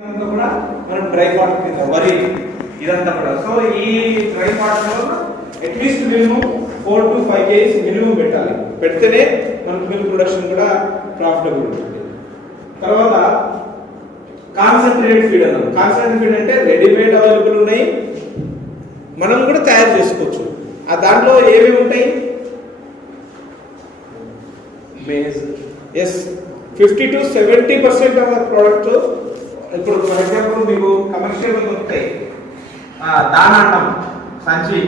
కూడా మనం dry water కింద వరి ఇదంతా కూడా. సో ఈ dry water at least minimum 4 to 5 kgs minimum పెట్టాలి. పెడితేనే మనకు మిల్క్ ప్రొడక్షన్ కూడా ప్రాఫిటబుల్ ఉంటుంది. తర్వాత కాన్సన్ట్రేట్ ఫీడ్ అన్నాం. కాన్సన్ట్రేట్ ఫీడ్ అంటే రెడీమేడ్ అవైలబుల్ ఉన్నాయి, మనం కూడా తయారు చేసుకోవచ్చు. ఆ దాంట్లో ఏమేమి ఉంటాయి? Yes 50 to 70% of the product. ఇప్పుడు ఫర్ ఎగ్జాంపుల్ మీకు కమర్షియల్ దొరుకుతాయి. దానాటం సంచి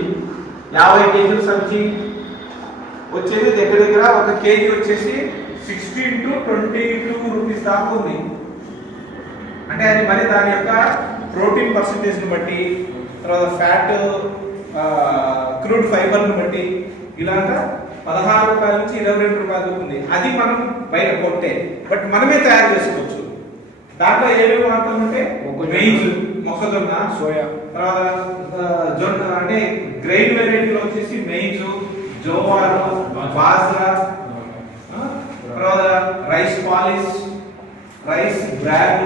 50 kg సంచి వచ్చేది దగ్గర దగ్గర 1 kg వచ్చేసి 16 to 22 రూపీస్ దాకా ఉంది. అంటే అది మరి దాని యొక్క ప్రోటీన్ పర్సంటేజ్ని బట్టి, తర్వాత ఫ్యాట్, క్రూడ్ ఫైబర్ని బట్టి ఇలాంటి 16 రూపాయల నుంచి 22 రూపాయలు ఉంది. అది మనం బయట కొట్టే, బట్ మనమే తయారు చేసుకోవచ్చు. దాంట్లో ఏమేమి వాడతామంటే మెయిజ్, మొక్కజొన్న, సోయా, తర్వాత జొన్న అంటే గ్రెయిన్ వెరైటీలో వచ్చేసి మెయిజ్, జోవార్, బాజ్రా, తర్వాత రైస్ పాలిష్, రైస్ బ్రాన్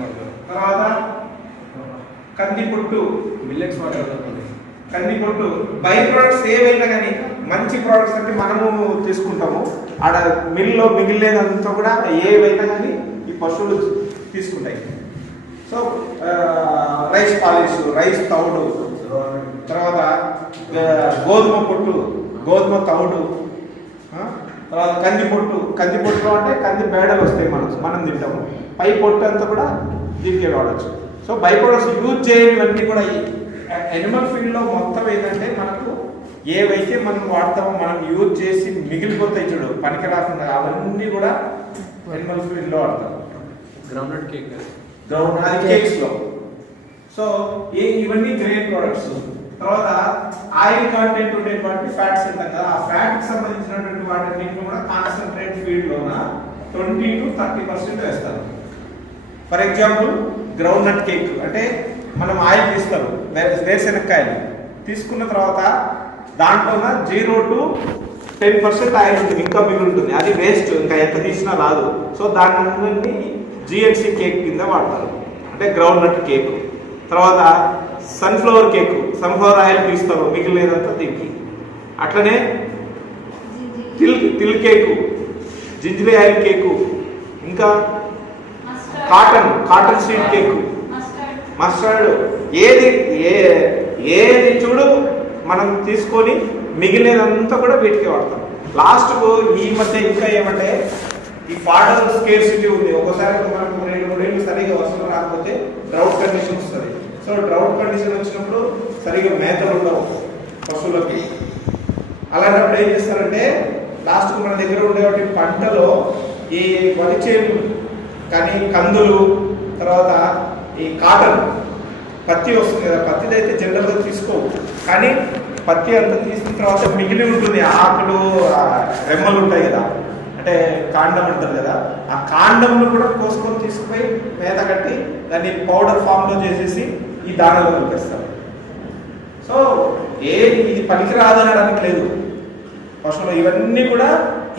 వాడతారు. తర్వాత కందిపొట్టు, మిల్లెట్స్ వాడతారు. కందిపొట్టు బై ప్రొడక్ట్స్ ఏవైనా కానీ మంచి ప్రొడక్ట్స్ అంటే మనము తీసుకుంటాము. ఆడ మిల్లో మిగిలినంతా కూడా ఏవైనా కానీ ఈ పశువులు తీసుకుంటాయి. సో రైస్ పాలిష్, రైస్ తౌడు, తర్వాత గోధుమ పొట్టు, గోధుమ తౌడు, తర్వాత కందిపొట్టు. కందిపొట్టులో అంటే కంది బేడలు వస్తాయి, మనం తింటాము. పై పొట్టు అంతా కూడా దీనికి వాడచ్చు. సో బై ప్రొడక్ట్స్ యూజ్ చేయనివన్నీ కూడా ఎనిమల్ ఫీల్డ్లో మొత్తం ఏంటంటే మనకు ఏవైతే మనం వాడతామో, మనం యూజ్ చేసి మిగిలిపోతాయి చూడు పనికి రాకుండా, అవన్నీ కూడా ఎనిమల్ ఫీల్డ్లో వాడతాం. గ్రౌండ్నట్ కేక్, గ్రౌండ్నట్ కేక్స్ లో. సో ఇవన్నీ గ్రెయిన్ ప్రొడక్ట్స్. తర్వాత ఆయిల్ కంటెంట్ ఉండేటువంటి ఫ్యాట్స్ ఉంటాయి కదా, ఆ ఫ్యాట్ కి సంబంధించినటువంటి వాటిని కూడా కాన్సన్ట్రేట్ ఫీడ్ లోన 20 to 30% వేస్తారు. ఫర్ ఎగ్జాంపుల్ గ్రౌండ్నట్ కేక్ అంటే మనం ఆయిల్ తీస్తాం, వేరుశెనక్కాయలు తీసుకున్న తర్వాత దాంట్లోన 0 to 10% ఆయిల్ ఉంటుంది, ఇంకా మిగిలి ఉంటుంది. అది వేస్ట్, ఇంకా ఎంత తీసినా రాదు. సో దాన్ని GNC కేక్ కింద వాడతారు, అంటే గ్రౌండ్నట్ కేక్. తర్వాత సన్ఫ్లవర్ కేక్, సన్ఫ్లవర్ ఆయిల్ తీస్తారు, మిగిలినదంతా దీనికి. అట్లనే తిల్ కేకు, జింజరీ ఆయిల్ కేకు, ఇంకా కాటన్ సీడ్ కేకు, మస్టర్డ్. ఏది చూడు మనం తీసుకొని మిగిలినదంతా కూడా వీటికి వాడతాం. లాస్ట్కు ఈ మధ్య ఇంకా ఏమంటే ఈ ఫాడర్ స్కేర్సిటీ ఉంది. ఒకసారి మనకు 2-3 ఏళ్ళు సరిగా వర్షం రాకపోతే డ్రౌట్ కండిషన్ వస్తుంది. సో డ్రౌట్ కండిషన్ వచ్చినప్పుడు సరిగా మేతలు ఉండవు పశువులకి. అలాంటప్పుడు ఏం చేస్తారంటే లాస్ట్కు మన దగ్గర ఉండేవాటి పంటలో ఈ వరి చేను కానీ, కందులు, తర్వాత ఈ కాటన్, పత్తి వస్తుంది కదా, పత్తిది అయితే జనరల్గా తీసుకోవు. కానీ పత్తి అంతా తీసిన తర్వాత మిగిలి ఉంటుంది, ఆకులు, రెమ్మలు ఉంటాయి కదా, అంటే కాండం ఉంటుంది కదా, ఆ కాండంను కూడా కోసుకొని తీసుకుపోయి మేత కట్టి దాన్ని పౌడర్ ఫామ్లో చేసేసి ఈ దానాలో కలిపేస్తారు. సో ఇది పనికి రాదనడానికి లేదు పశువులు. ఇవన్నీ కూడా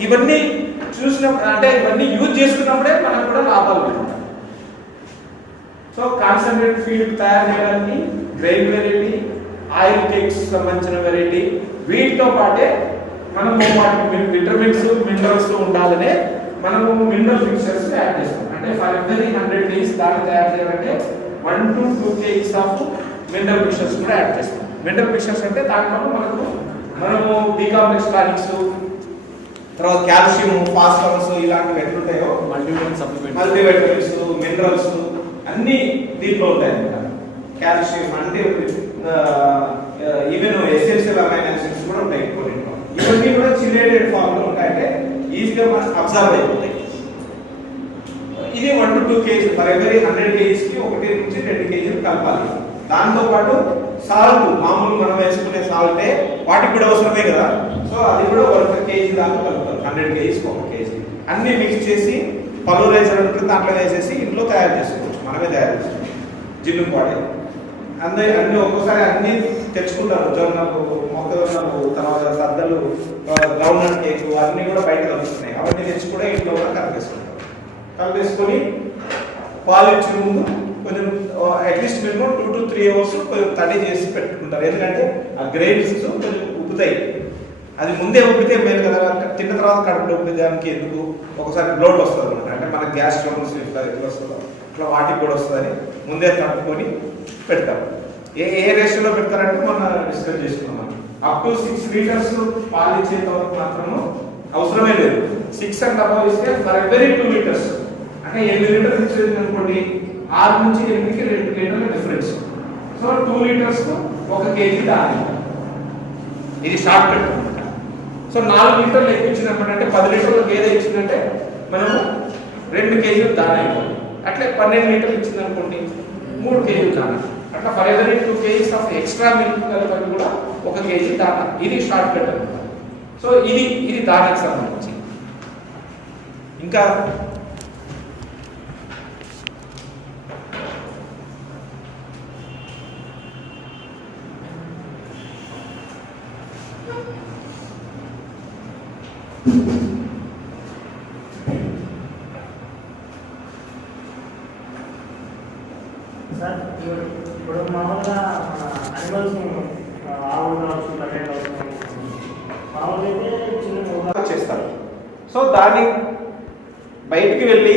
ఇవన్నీ చూసినప్పుడు, అంటే ఇవన్నీ యూజ్ చేసుకున్నప్పుడే మనకు కూడా లాభాలు ఉంటాయి. సో కాన్సన్ట్రేట్ ఫీడ్ తయారు చేయడానికి గ్రెయిన్ వెరైటీ, ఆయిల్ కేక్స్ సంబంధించిన వెరైటీ, వీటితో పాటే మనము వాటికి విటమిన్స్, మినరల్స్ ఉండాలనే మనము మినరల్ మిక్చర్స్ యాడ్ చేస్తాం. అంటే ఫర్ ఎవ్రీ 100 kgs దాన్ని తయారు చేయాలంటే 1 to 2 kgs of mineral mixtures కూడా యాడ్ చేస్తాం. మినరల్ మిక్చర్స్ అంటే దాంట్లో మనము డీకాంప్లెక్స్ టానిక్స్, తర్వాత కాల్షియం, ఫాస్ఫరస్ ఇలాంటివి ఎట్లుంటాయో మల్టీవిటమిన్స్, మినరల్స్ అన్ని దీంట్లో ఉంటాయి అన్నమాట. కాల్షియం అంటే ఈవెన్ ఎసెన్షియల్ అమైనో యాసిడ్స్ కూడా ఉంటాయి కొన్నింటిలో. ఇవన్నీ కూడా చిలేటెడ్ ఫామ్ లో ఉంటాయంటే ఈజీగా మనకు అబ్జర్వ్ అయిపోతాయి. ఇది 1 to 2 kgs for every 100 kgs కి 1 నుంచి 2 kgs కలపాలి. దాంతో పాటు సాల్ట్, మామూలు మనం వేసుకునే సాల్టే వాటికి కూడా అవసరమే కదా. సో అది కూడా 1 kg దాకా కలుపుతారు. 100 kgs కి 1 kg అన్ని మిక్స్ చేసి పల్వరైజర్ ఉంటుంది, దాంట్లో వేసేసి ఇంట్లో తయారు చేసుకోవచ్చు. మనమే తయారు చేసుకోవచ్చు. జిల్లు పాడే అన్ని ఒక్కోసారి అన్ని తెచ్చుకుంటారు. జొన్నలు, మొక్కజొన్నలు, తర్వాత సద్దలు, గ్రౌండ్నట్ కేక్ అన్ని కూడా బయట కలుపుతున్నాయి. అవన్నీ తెచ్చి కూడా ఇంట్లో కూడా కలిపేసుకుంటారు. కలిపేసుకొని పాలు ఇచ్చిన ముందు కొంచెం అట్లీస్ట్ మినిమం 2 to 3 అవర్స్ కొంచెం తడి చేసి పెట్టుకుంటారు. ఎందుకంటే ఆ గ్రెయిన్స్ కొంచెం ఉబ్బుతాయి. అది ముందే ఉబ్బితే మేలు కదా, తిన్న తర్వాత కడుపులో ఉబ్బేదానికి ఎందుకు, ఒకసారి బ్లోట్ వస్తుంది అనమాట. అంటే మన గ్యాస్ ట్రబుల్స్ ఇట్లా వస్తుందో ఇట్లా వాటికి కూడా వస్తుందని ముందే కడుక్కొని పెడతాం. ఏ రేషియోలో పెడతారంటే మనం డిస్కస్ చేసుకున్నాం. అప్ టు 6 లీటర్స్ పాలు ఇచ్చేంత వరకు మాత్రము అవసరమే లేదు. 6 and above ఇస్తే ఫర్ ఎవరీ 2 లీటర్స్ అంటే 8 లీటర్స్ ఇచ్చేది అనుకోండి, 6 నుంచి 8కి 2 లీటర్ల డిఫరెన్స్. సో 2 లీటర్స్ 1 kg దాని, ఇది షార్ట్ కట్ అనమాట. సో 4 లీటర్లు ఎక్కువ ఇచ్చినప్పుడు అంటే 10 లీటర్ల గేదె ఇచ్చిందంటే మనము 2 kg దాని అయిపోతుంది. అట్లే 12 లీటర్లు ఇచ్చింది అనుకోండి 3 kg దాని. అట్లా for every 2 kgs of extra milk కలిపి కూడా 1 kg దానా. ఇది షార్ట్ కట్ అనమాట. సో ఇది దానికి సంబంధించి. ఇంకా సార్ ఇప్పుడు మామూలుగా అనిమల్స్ ఆవులు కావచ్చు, కట్టెలు కావచ్చు, మామూలుగా అయితే చిన్న చేస్తారు. సో దాన్ని బయటికి వెళ్ళి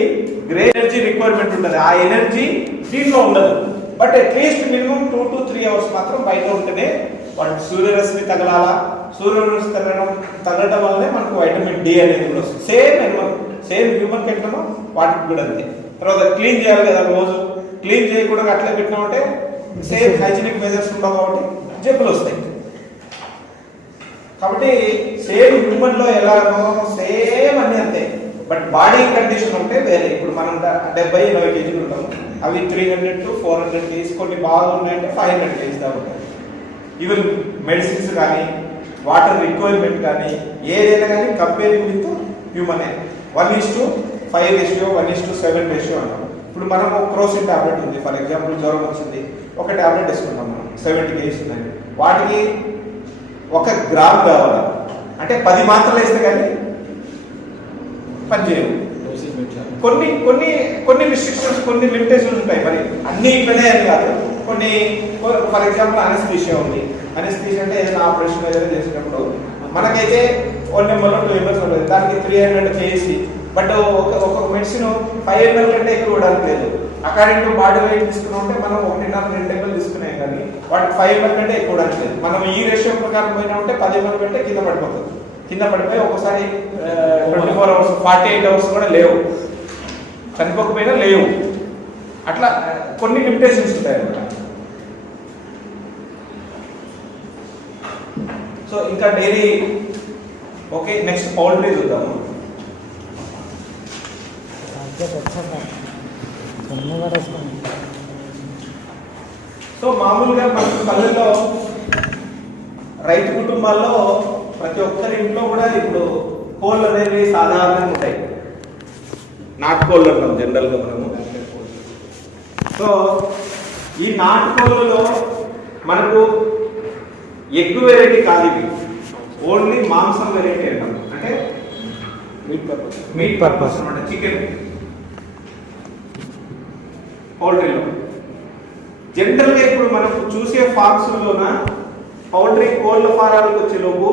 గ్రే ఎనర్జీ రిక్వైర్మెంట్ ఉంటుంది. ఆ ఎనర్జీ దీంట్లో ఉండదు. But at least minimum 2 to 3 hours మాత్రం బయట ఉంటేనే వాటికి సూర్యరశ్మి తగలాలా. సూర్యరశ్మి తగలడం వల్లనే మనకు వైటమిన్ డి అనేది కూడా వస్తుంది. సేమ్ హ్యూమన్ ఎట్లనో వాటికి కూడా అంతే. తర్వాత క్లీన్ చేయాలి కదా, రోజు క్లీన్ చేయకుండా అట్లా పెట్టినామంటే సేమ్ హైజీనిక్ మెజర్స్ ఉండవు కాబట్టి జబ్బులు వస్తాయి. కాబట్టి సేమ్ హ్యూమన్ లో ఎలాగో సేమ్ అన్ని అంతే. బట్ బాడీ కండిషన్ ఉంటే వేరే. ఇప్పుడు మనం 70-80 kg ఉంటాము, అవి 300 to 400 kg, కొన్ని బాగా ఉన్నాయంటే 500 kg దాకా ఉంటాయి. ఈవెన్ మెడిసిన్స్ కానీ వాటర్ రిక్వైర్మెంట్ కానీ ఏదైనా కానీ కంపేరింగ్ విత్ హ్యూమనే 1:5 రేషియో 1:7 రేషియో అంటాం. ఇప్పుడు మనం క్రోసిన్ టాబ్లెట్ ఉంది, ఫర్ ఎగ్జాంపుల్ జ్వరం వచ్చింది, ఒక టాబ్లెట్ వేసుకుంటాం మనం, 70 kgs ఉన్నాయి. వాటికి 1 గ్రామ్ కావాలి అంటే 10 మాత్రలు వేస్తే కానీ పనిచేయవు. కొన్ని రిస్ట్రిక్షన్స్, కొన్ని లిమిటేషన్స్ ఉంటాయి. మరి అన్ని ఇక్కడే అని కాదు. కొన్ని ఫర్ ఎగ్జాంపుల్ అనస్థీషియా ఉంది. అనస్థీషియా అంటే ఏదైనా ఆపరేషన్ ఏదైనా చేసినప్పుడు మనకైతే 1 ml 2 ml ఉంటుంది, దానికి 300 kg. బట్ ఒక మెడిసిన్ 5 ml కంటే ఎక్కువ ఇవ్వడానికి లేదు. అకార్డింగ్ టు బాడీ వెయిట్ తీసుకున్నా ఉంటే మనం 1.5-2 ml తీసుకునే కానీ వాటికి 5 ml కంటే ఎక్కువ ఇవ్వడానికి లేదు. మనం ఈ రేషియో ప్రకారం పోయినా ఉంటే 10 ml కంటే కింద పడిపోతుంది. కింద పడిపోయి ఒకసారి 24 అవర్స్ 48 అవర్స్ కూడా లేవు, చనిపోకపోయినా లేవు. అట్లా కొన్ని లిమిటేషన్స్ ఉంటాయి అన్నమాట. సో ఇంకా డైలీ ఓకే. నెక్స్ట్ పౌల్ట్రీ చూద్దాము. సో మామూలుగా మన పల్లెల్లో రైతు కుటుంబాల్లో ప్రతి ఒక్కరి ఇంట్లో కూడా ఇప్పుడు కోళ్ళు అనేవి సాధారణంగా ఉంటాయి. నాటుకోళ్ళు అంటాం జనరల్గా మనము. సో ఈ నాటుకోళ్ళలో మనకు ఎగ్ వెరైటీ కాదు, ఇవి ఓన్లీ మాంసం వెరైటీ అంటాం. అంటే మీట్ పర్పస్ అనమాట. చికెన్ పౌల్ట్రీలో జనరల్గా ఇప్పుడు మనకు చూసే ఫార్మ్స్లోన పౌల్ట్రీ కోళ్ళ ఫారాలకు వచ్చేలోపు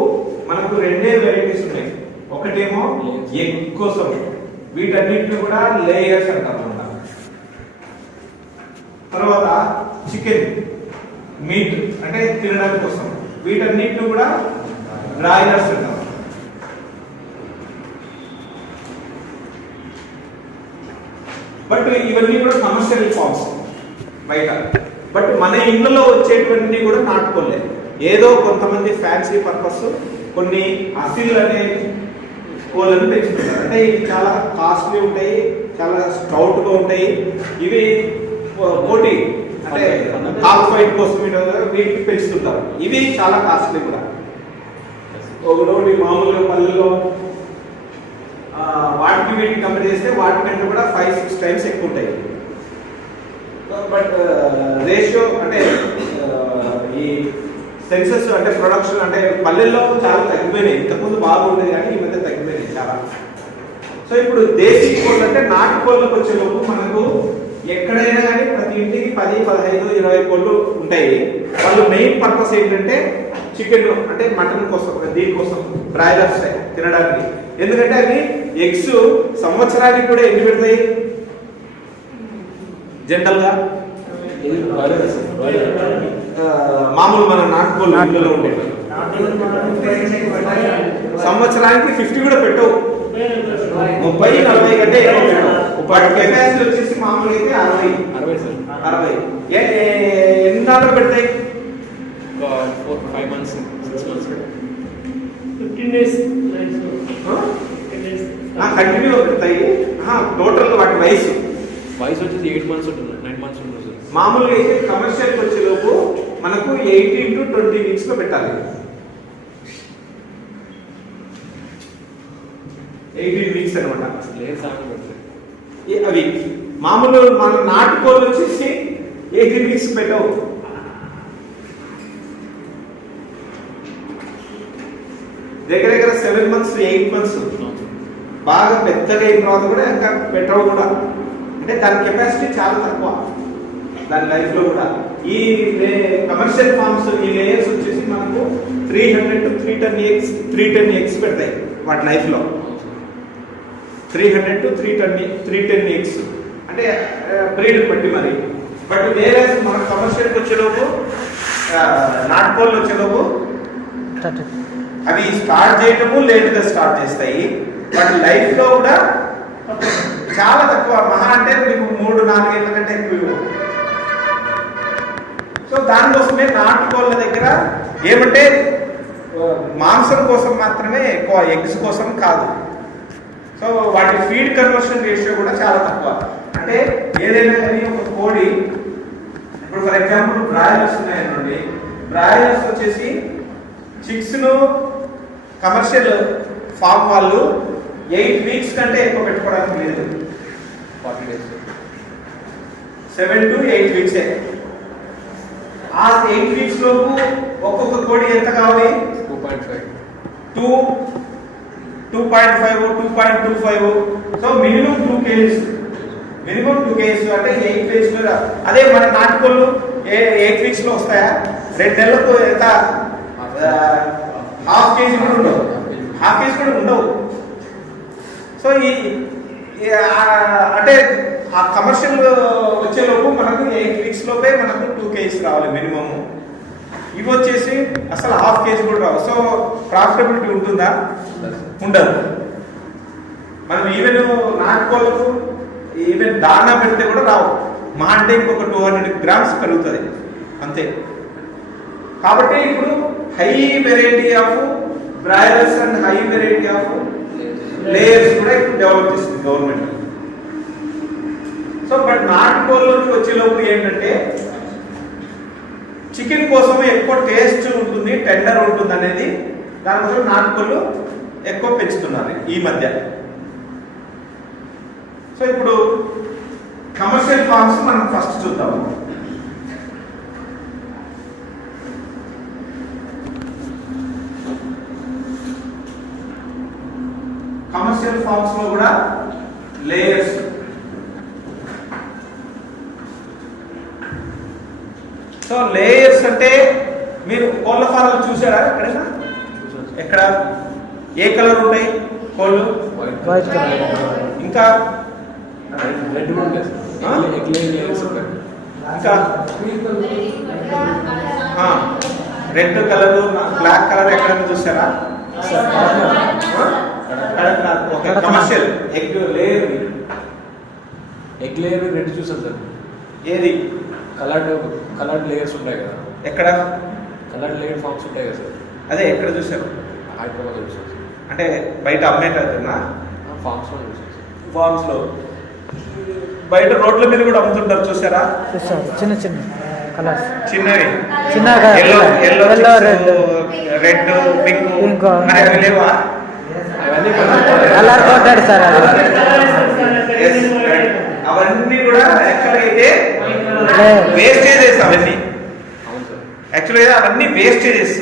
మనకు 2 వెరైటీస్ ఉన్నాయి. ఒకటేమో ఎగ్ కోసం, వీటన్నిటిని కూడా లేయర్స్ అంటాం అన్నమాట. తర్వాత చికెన్ మీట్ అంటే తినడానికి కోసం, వీటన్నిటిని కూడా బ్రాయిలర్స్ అంటాం. బట్ ఇవన్నీ కూడా కమర్షియల్ ఫార్మ్స్ బయట. బట్ మన ఇళ్ళలో వచ్చేటువంటి కూడా నాటుకోలే. ఏదో కొంతమంది ఫ్యాన్సీ పర్పస్ కొన్ని అసిల్ అనే కోళ్ళని పెంచుతుంటారు. అంటే ఇవి చాలా కాస్ట్లీ ఉంటాయి, చాలా స్ట్రౌట్గా ఉంటాయి. ఇవి పోటీ అంటే కాల్ ఫైట్ కోసం వీటికి పెంచుతుంటారు. ఇవి చాలా కాస్ట్లీ కూడా. ఒకటి మామూలుగా పల్లెల్లో వాటికి వీటికి కంపేర్ చేస్తే వాటికంటే కూడా 5-6 టైమ్స్ ఎక్కువ ఉంటాయి. బట్ రేషియో అంటే ఈ సెన్సెస్ అంటే ప్రొడక్షన్ అంటే పల్లెల్లో చాలా తగ్గిపోయినాయి. ఇంతకుముందు బాగుండేది కానీ ఈ మధ్య తగ్గిపోయినాయి చాలా. సో ఇప్పుడు దేశీ కోళ్ళు అంటే నాటు కోళ్ళకి వచ్చేలోపు మనకు ఎక్కడైనా కానీ ప్రతి ఇంటికి 10, 15, 20 కోళ్ళు ఉంటాయి. వాళ్ళు మెయిన్ పర్పస్ ఏంటంటే చికెన్ అంటే మటన్ కోసం, దీనికోసం బ్రాయిలర్స్ తినడానికి. ఎందుకంటే అవి ఎగ్స్ సంవత్సరానికి కూడా ఎన్ని పెడతాయి జనరల్ గా? మామూలు మన నాటుకోళ్ళు ఇళ్ళలో ఉండేవి సంవత్సరానికి 50 కూడా పెట్టవు, 30, 40 కంటే ఎక్కువ పెట్టవు. వాటి కెపాసిటీ వచ్చేసి మామూలుగా అయితే 60. ఎన్ని నాళ్ళు పెడతాయి? 5 months, 6 months. 15 days. కంటిన్యూ పెడతాయి. టోటల్ వాటి వయసు వచ్చేసి 8 months ఉంటుంది, 9 months ఉంటుంది సార్. మామూలుగా అయితే కమర్షియల్కి వచ్చేలోపు మనకు 18 to 20 weeks లో పెట్టాలి. 18 weeks అనమాట. లేదు సార్ పెడతాయి అవి మామూలు మన నాటుకోళ్ళు వచ్చేసి 18 weeks పెట్టవు. దగ్గర దగ్గర 7 months, 8 months బాగా పెద్దగా అయిన తర్వాత కూడా ఇంకా పెట్టవు కూడా. అంటే దాని కెపాసిటీ చాలా తక్కువ దాని లైఫ్ లో కూడా. ఈ కమర్షియల్ ఫార్మ్స్ ఈ లేయర్స్ వచ్చేసి మనకు 300 to 310 eggs పెడతాయి వాటి లైఫ్ లో. 300 to 310 eggs అంటే బ్రీడ్ బట్టి మరి. బట్ వేరే మన కమర్షియల్కి వచ్చేలోపు నాటుకోళ్ళు వచ్చేలోపు అవి స్టార్ట్ చేయటము లేట్గా స్టార్ట్ చేస్తాయి. వాటి లైఫ్ లో కూడా చాలా తక్కువ, మహా అంటే మీకు 3-4 ఏళ్ళ కంటే ఎక్కువ. సో దానికోసమే నాటుకోళ్ళ దగ్గర ఏమంటే మాంసం కోసం మాత్రమే ఎక్కువ, ఎగ్స్ కోసం కాదు. సో వాటి ఫీడ్ కన్వర్షన్ రేషియో కూడా చాలా తక్కువ. అంటే ఏదైనా కానీ ఒక కోడి, ఇప్పుడు ఫర్ ఎగ్జాంపుల్ బ్రాయిలర్స్ ఉన్నాయనుకోండి, బ్రాయిలర్స్ వచ్చేసి చిక్స్ను కమర్షియల్ ఫామ్ వాళ్ళు 8 weeks కంటే ఎక్కువ పెట్టుకోవడానికి లేదు. 40 days. 7 to 8 weeks. ఆ 8 weeks లోపు ఒక్కొక్క కోడి ఎంత కావాలి? 2.5, 2.5, 2.25. So minimum 2 kgs. Minimum 2 kgs అంటే 8 weeks లో. అదే మన నాటుకోళ్ళు 8 weeks లో వస్తాయా? 2 నెలలకు ఎంత? ½ kg కూడా ఉండవు, ½ kg కూడా ఉండవు. సో అంటే ఆ కమర్షియల్ వచ్చేలోపు మనకు 8 weeks లోపే మనకు 2 kgs రావాలి మినిమము. ఇవి వచ్చేసి అసలు ½ kg కూడా రావు. సో ప్రాఫిటబిలిటీ ఉంటుందా? ఉండదు. మనం ఈవెన్ నాటుకోళ్ళకు ఈవెన్ దానా పెడితే కూడా రావు, మా అంటే ఇంకొక 200 grams కలుగుతుంది అంతే. కాబట్టి ఇప్పుడు high variety of broilers and high variety of layers కూడా ఇప్పుడు డెవలప్ చేస్తుంది గవర్నమెంట్. సో బట్ నాటుకోళ్ళకి వచ్చేలోపు ఏంటంటే చికెన్ కోసం ఎక్కువ టేస్ట్ ఉంటుంది, టెండర్ ఉంటుంది అనేది దానికోసం నాటుకోళ్ళు ఎక్కువ పెంచుతున్నారు ఈ మధ్య. సో ఇప్పుడు కమర్షియల్ ఫార్మ్స్ మనం ఫస్ట్ చూద్దాము. కమర్షియల్ ఫార్మ్స్ లో కూడా లేయర్స్. సో లేయర్స్ అంటే మీరు కోళ్ళ ఫారాలు చూసారా ఎక్కడైనా? ఎక్కడ ఏ కలర్ ఉంటాయి కోళ్ళు? వైట్ ఇంకా రెడ్ కూడా ఉంటాయి సార్. ఎగ్ లేయర్స్ ఉంటాయి. ఇంకా రెడ్ కలర్, బ్లాక్ కలర్ ఎక్కడైనా చూసారా? Commercial egg layer. Egg layer red చూసారు సార్. ఏది? కలర్డ్ లేయర్స్ ఉంటాయి కదా. ఎక్కడ? కలర్డ్ లేయర్ ఫార్మ్స్ ఉంటాయి కదా సార్. అదే ఎక్కడ చూసారు? హైదరాబాద్ చూసారు సార్. అంటే బయట అమ్మేటన్నా? ఫార్మ్స్లో చూసారు సార్. ఫార్మ్స్ లో బయట రోడ్ల మీద కూడా అమ్ముతుంటారు చూసారా? చిన్న చిన్న కలర్స్, చిన్నవి, చిన్నగా ఎల్లో రెడ్, పింక్ పింక్ అవి లేవా? అవన్నీ కలర్ కోటెడ్ సార్ అది. అవన్నీ కూడా యాక్చువల్ అయితే వేస్టేజెస్. అవన్నీ అవును సార్. యాక్చువల్గా అవన్నీ వేస్టేజెస్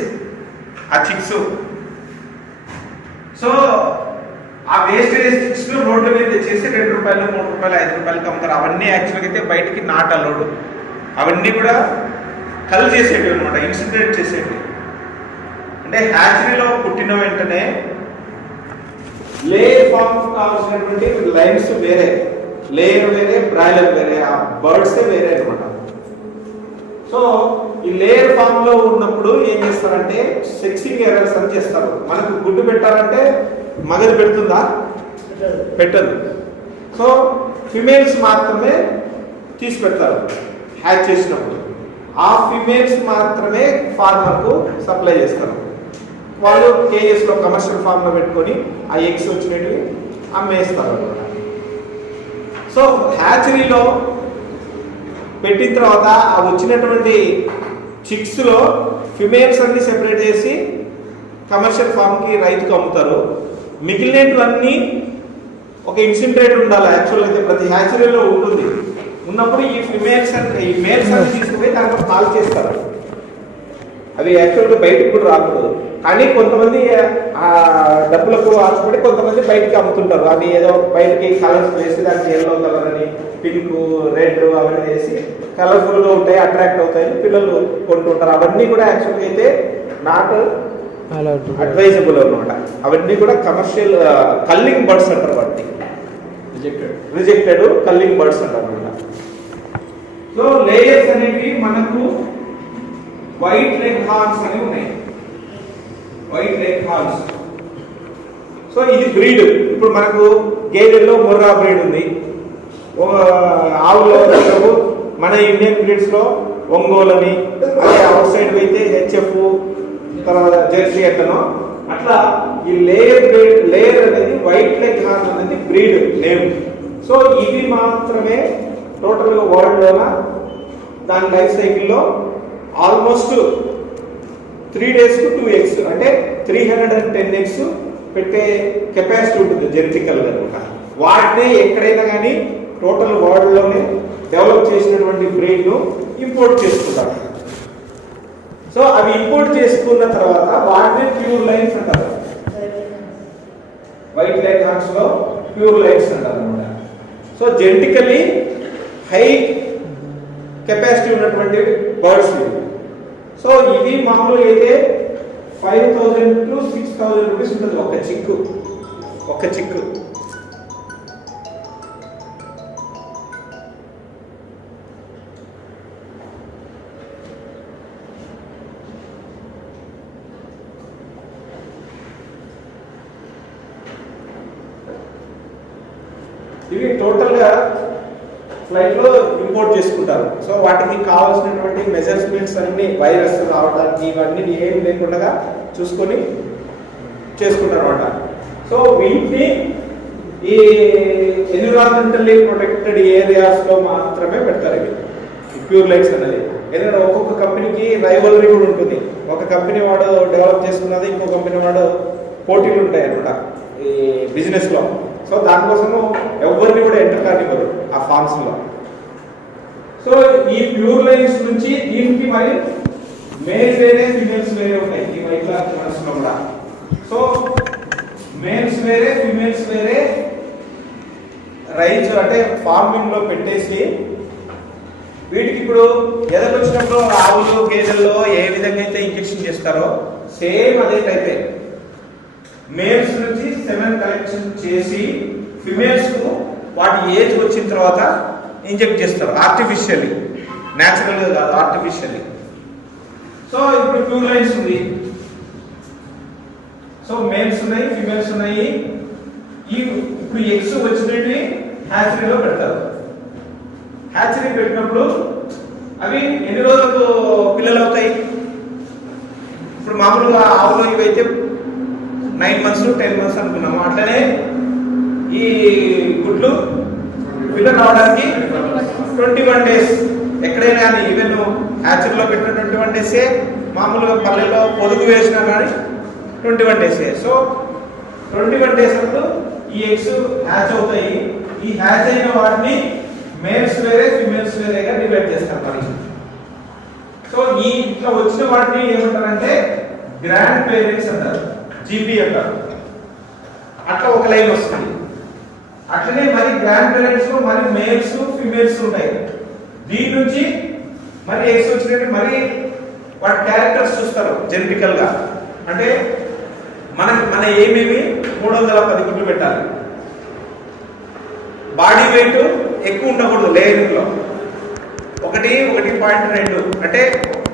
ఆ చిక్స్. సో ఆ వేస్టేజ్ స్టిక్స్ రోడ్ల మీద తెచ్చేసి 2 రూపాయలు 3 రూపాయలు 5 రూపాయలకి అమ్ముతారు. అవన్నీ యాక్చువల్గా అయితే బయటికి నాట్ అలౌడ్. అవన్నీ కూడా కల్ చేసేటివి అనమాట, ఇన్సిడెంట్ చేసేటివి. అంటే హ్యాచరీలో పుట్టిన వెంటనే లేయర్ ఫామ్ కావాల్సినటువంటి లైన్స్ వేరే, లేయర్ వేరే, బ్రాయిలర్ వేరే, ఆ బర్డ్సే వేరే అనమాట. సో ఈ లేయర్ ఫామ్ లో ఉన్నప్పుడు ఏం చేస్తారంటే సెక్సింగ్ ఎర్రర్స్ అని చేస్తారు. మనకు గుడ్డు పెట్టాలంటే మగది పెడుతుందా? పెట్టదు. సో ఫిమేల్స్ మాత్రమే తీసి పెడతారు హ్యాచ్ చేసినప్పుడు. ఆ ఫిమేల్స్ మాత్రమే ఫార్మర్కు సప్లై చేస్తారు. వాళ్ళు కేజెస్లో కమర్షియల్ ఫామ్లో పెట్టుకొని ఆ ఎగ్స్ వచ్చినవి అమ్మేస్తారు అనమాట. సో హ్యాచరీలో పెట్టిన తర్వాత ఆ వచ్చినటువంటి చిక్స్లో ఫిమేల్స్ అన్ని సెపరేట్ చేసి కమర్షియల్ ఫామ్కి రైతుకు అమ్ముతారు. మిగిలినటువన్నీ ఒక ఇన్సినరేటర్ ఉండాలి. యాక్చువల్ అయితే ప్రతి హ్యాచరీలో ఉంటుంది. ఉన్నప్పుడు ఈ ఫిమేల్స్ అంటే ఈ మేల్స్ అన్ని తీసుకుపోయి దాంట్లో కాల్ చేస్తారు. అవి యాక్చువల్గా బయటకు కూడా రాకూడదు. కానీ కొంతమంది ఆ డబ్బులకు ఆశపడి కొంతమంది బయటికి అమ్ముతుంటారు. అవి ఏదో బయటికి కలర్స్ వేసి దానికి ఎల్లో కలర్ అని, పింక్, రెడ్ అవన్నీ వేసి కలర్ఫుల్గా ఉంటాయి, అట్రాక్ట్ అవుతాయి, పిల్లలు కొంటుంటారు. అవన్నీ కూడా యాక్చువల్గా అయితే నాట్ అడ్వైజబుల్ అనమాట. అవన్నీ కూడా కమర్షియల్ కల్లింగ్ బర్డ్స్ అంటారు. వాటిని రిజెక్టెడ్ కల్లింగ్ బర్డ్స్ అంటారు అనమాట. సో లేయర్స్ అనేవి మనకు వైట్ లెగ్ హార్న్స్ అని ఉన్నాయి. White leg horns. సో ఇది బ్రీడ్. ఇప్పుడు మనకు గేదెల్లో మొర్రా బ్రీడ్ ఉంది. ఆవులో మన ఇండియన్ బ్రీడ్స్ లో ఒంగోలు అని, అదే అవుట్ సైడ్ అయితే హెచ్ఎఫ్, తర్వాత జెర్సీ ఎట్లనో అట్లా ఈ లేయర్ అనేది వైట్ లెగ్ హార్న్ అనేది బ్రీడ్ నేమ్. సో ఇవి మాత్రమే టోటల్ గా వరల్డ్ లోన దాని లైఫ్ సైకిల్లో ఆల్మోస్ట్ 3 days కు 2 eggs అంటే 310 eggs పెట్టే కెపాసిటీ ఉంటుంది జెనెటికల్ గా. వాటినే ఎక్కడైనా కానీ టోటల్ వరల్డ్ లోనే డెవలప్ చేసినటువంటి బ్రీడ్ ను ఇంపోర్ట్ చేసుకుంటారు. సో అవి ఇంపోర్ట్ చేసుకున్న తర్వాత వాటిని ప్యూర్ లైన్స్ అంటారు. వైట్ లైన్ హార్న్స్ లో ప్యూర్ లైన్స్ అంటారు అనమాట. సో జెనెటికల్లీ హై కెపాసిటీ ఉన్నటువంటి బర్డ్స్ ఇవి. సో ఇవి మామూలుగా అయితే 5,000 to 6,000 రూపీస్ ఉంటుంది ఒక చిక్కు. ఇవి టోటల్ గా ఫ్లైట్ లో ఇంపోర్ట్ చేసుకుంటారు. సో వాటికి కావాల్సినటువంటి మెజర్మెంట్స్ అన్ని వైరస్ రావడానికి ఇవన్నీ ఏం లేకుండా చూసుకొని చేసుకుంటారు అనమాట. సో వీటిని ఈ ఎన్విరాన్మెంటల్లీ ప్రొటెక్టెడ్ ఏరియాస్ లో మాత్రమే పెడతారు ఇవి ప్యూర్ లైట్స్ అనేది. ఎందుకంటే ఒక్కొక్క కంపెనీకి రైవలరీ కూడా ఉంటుంది. ఒక కంపెనీ వాడు డెవలప్ చేసుకున్నది ఇంకో కంపెనీ వాడు పోటీలు ఉంటాయి అనమాట ఈ బిజినెస్ లో. సో దానికోసము ఎవరిని కూడా ఎంటర్ కానివ్వరు ఆ ఫార్మ్స్ లో. సో ఈ ప్యూర్ లైన్స్ నుంచి దీనికి మరి మేల్స్ వేరే ఫిమేల్స్ వేరే ఉంటాయి ఈ వైట్ లైన్స్ లో కూడా. సో మేల్స్ వేరే ఫిమేల్స్ వేరే రైతు అంటే ఫార్మింగ్ లో పెట్టేసి వీటికి ఇప్పుడు ఎదకు వచ్చినప్పుడు ఆవులు గేదెల్లో ఏ విధంగా అయితే ఇంజెక్షన్ చేస్తారో సేమ్ అదే టైపే. మేల్స్ నుంచి సెమెన్ కలెక్షన్ చేసి ఫిమేల్స్ కు వాటి ఏజ్ వచ్చిన తర్వాత ఇంజెక్ట్ చేస్తారు ఆర్టిఫిషియల్లీ, న్యాచురల్ గా కాదు ఆర్టిఫిషియల్లీ. సో ఇప్పుడు ప్యూర్ లైన్స్ ఉంది. సో మేల్స్ ఉన్నాయి, ఫిమేల్స్ ఉన్నాయి. ఇప్పుడు ఎగ్స్ వచ్చినవి హ్యాచరీలో పెడతారు. హ్యాచరీ పెట్టినప్పుడు అవి ఎన్ని రోజులకు పిల్లలు అవుతాయి? ఇప్పుడు మామూలుగా ఆవులో ఇవైతే 9 months 10 months అనుకున్నాము. అట్లనే ఈ గుడ్లు పిల్లలు రావడానికి 21 days. ఎక్కడైనా కానీ ఈవెన్ హ్యాచరీలో పెట్టిన 21 days, మామూలుగా పల్లెల్లో పొదుగు వేసినా కానీ 21 days. సో 21 days అప్పుడు ఈ ఎగ్స్ హ్యాచ్ అవుతాయి. ఈ హ్యాచ్ అయిన వాటిని మేల్స్ వేరే ఫిమేల్స్ వేరేగా డివైడ్ చేస్తారు మరి. సో ఈ ఇట్లా వచ్చిన వాటిని ఏమంటారంటే గ్రాండ్ పేరెంట్స్ అంటారు, జీపీ అంటారు. అట్లా ఒక లైన్ వస్తుంది. అట్లనే మరి గ్రాండ్ పేరెంట్స్ లో మరి మేల్స్ ఫీమేల్స్ ఉంటాయి. దీని నుంచి మరి ఎగ్స్ వచ్చినట్టు మరి వాటి క్యారెక్టర్స్ చూస్తారు జెనెటికల్ గా. అంటే మన ఏమేమి 310 గుడ్లు పెట్టాలి, బాడీ వెయిట్ ఎక్కువ ఉండకూడదు లేయరింగ్ లో, 1.2 అంటే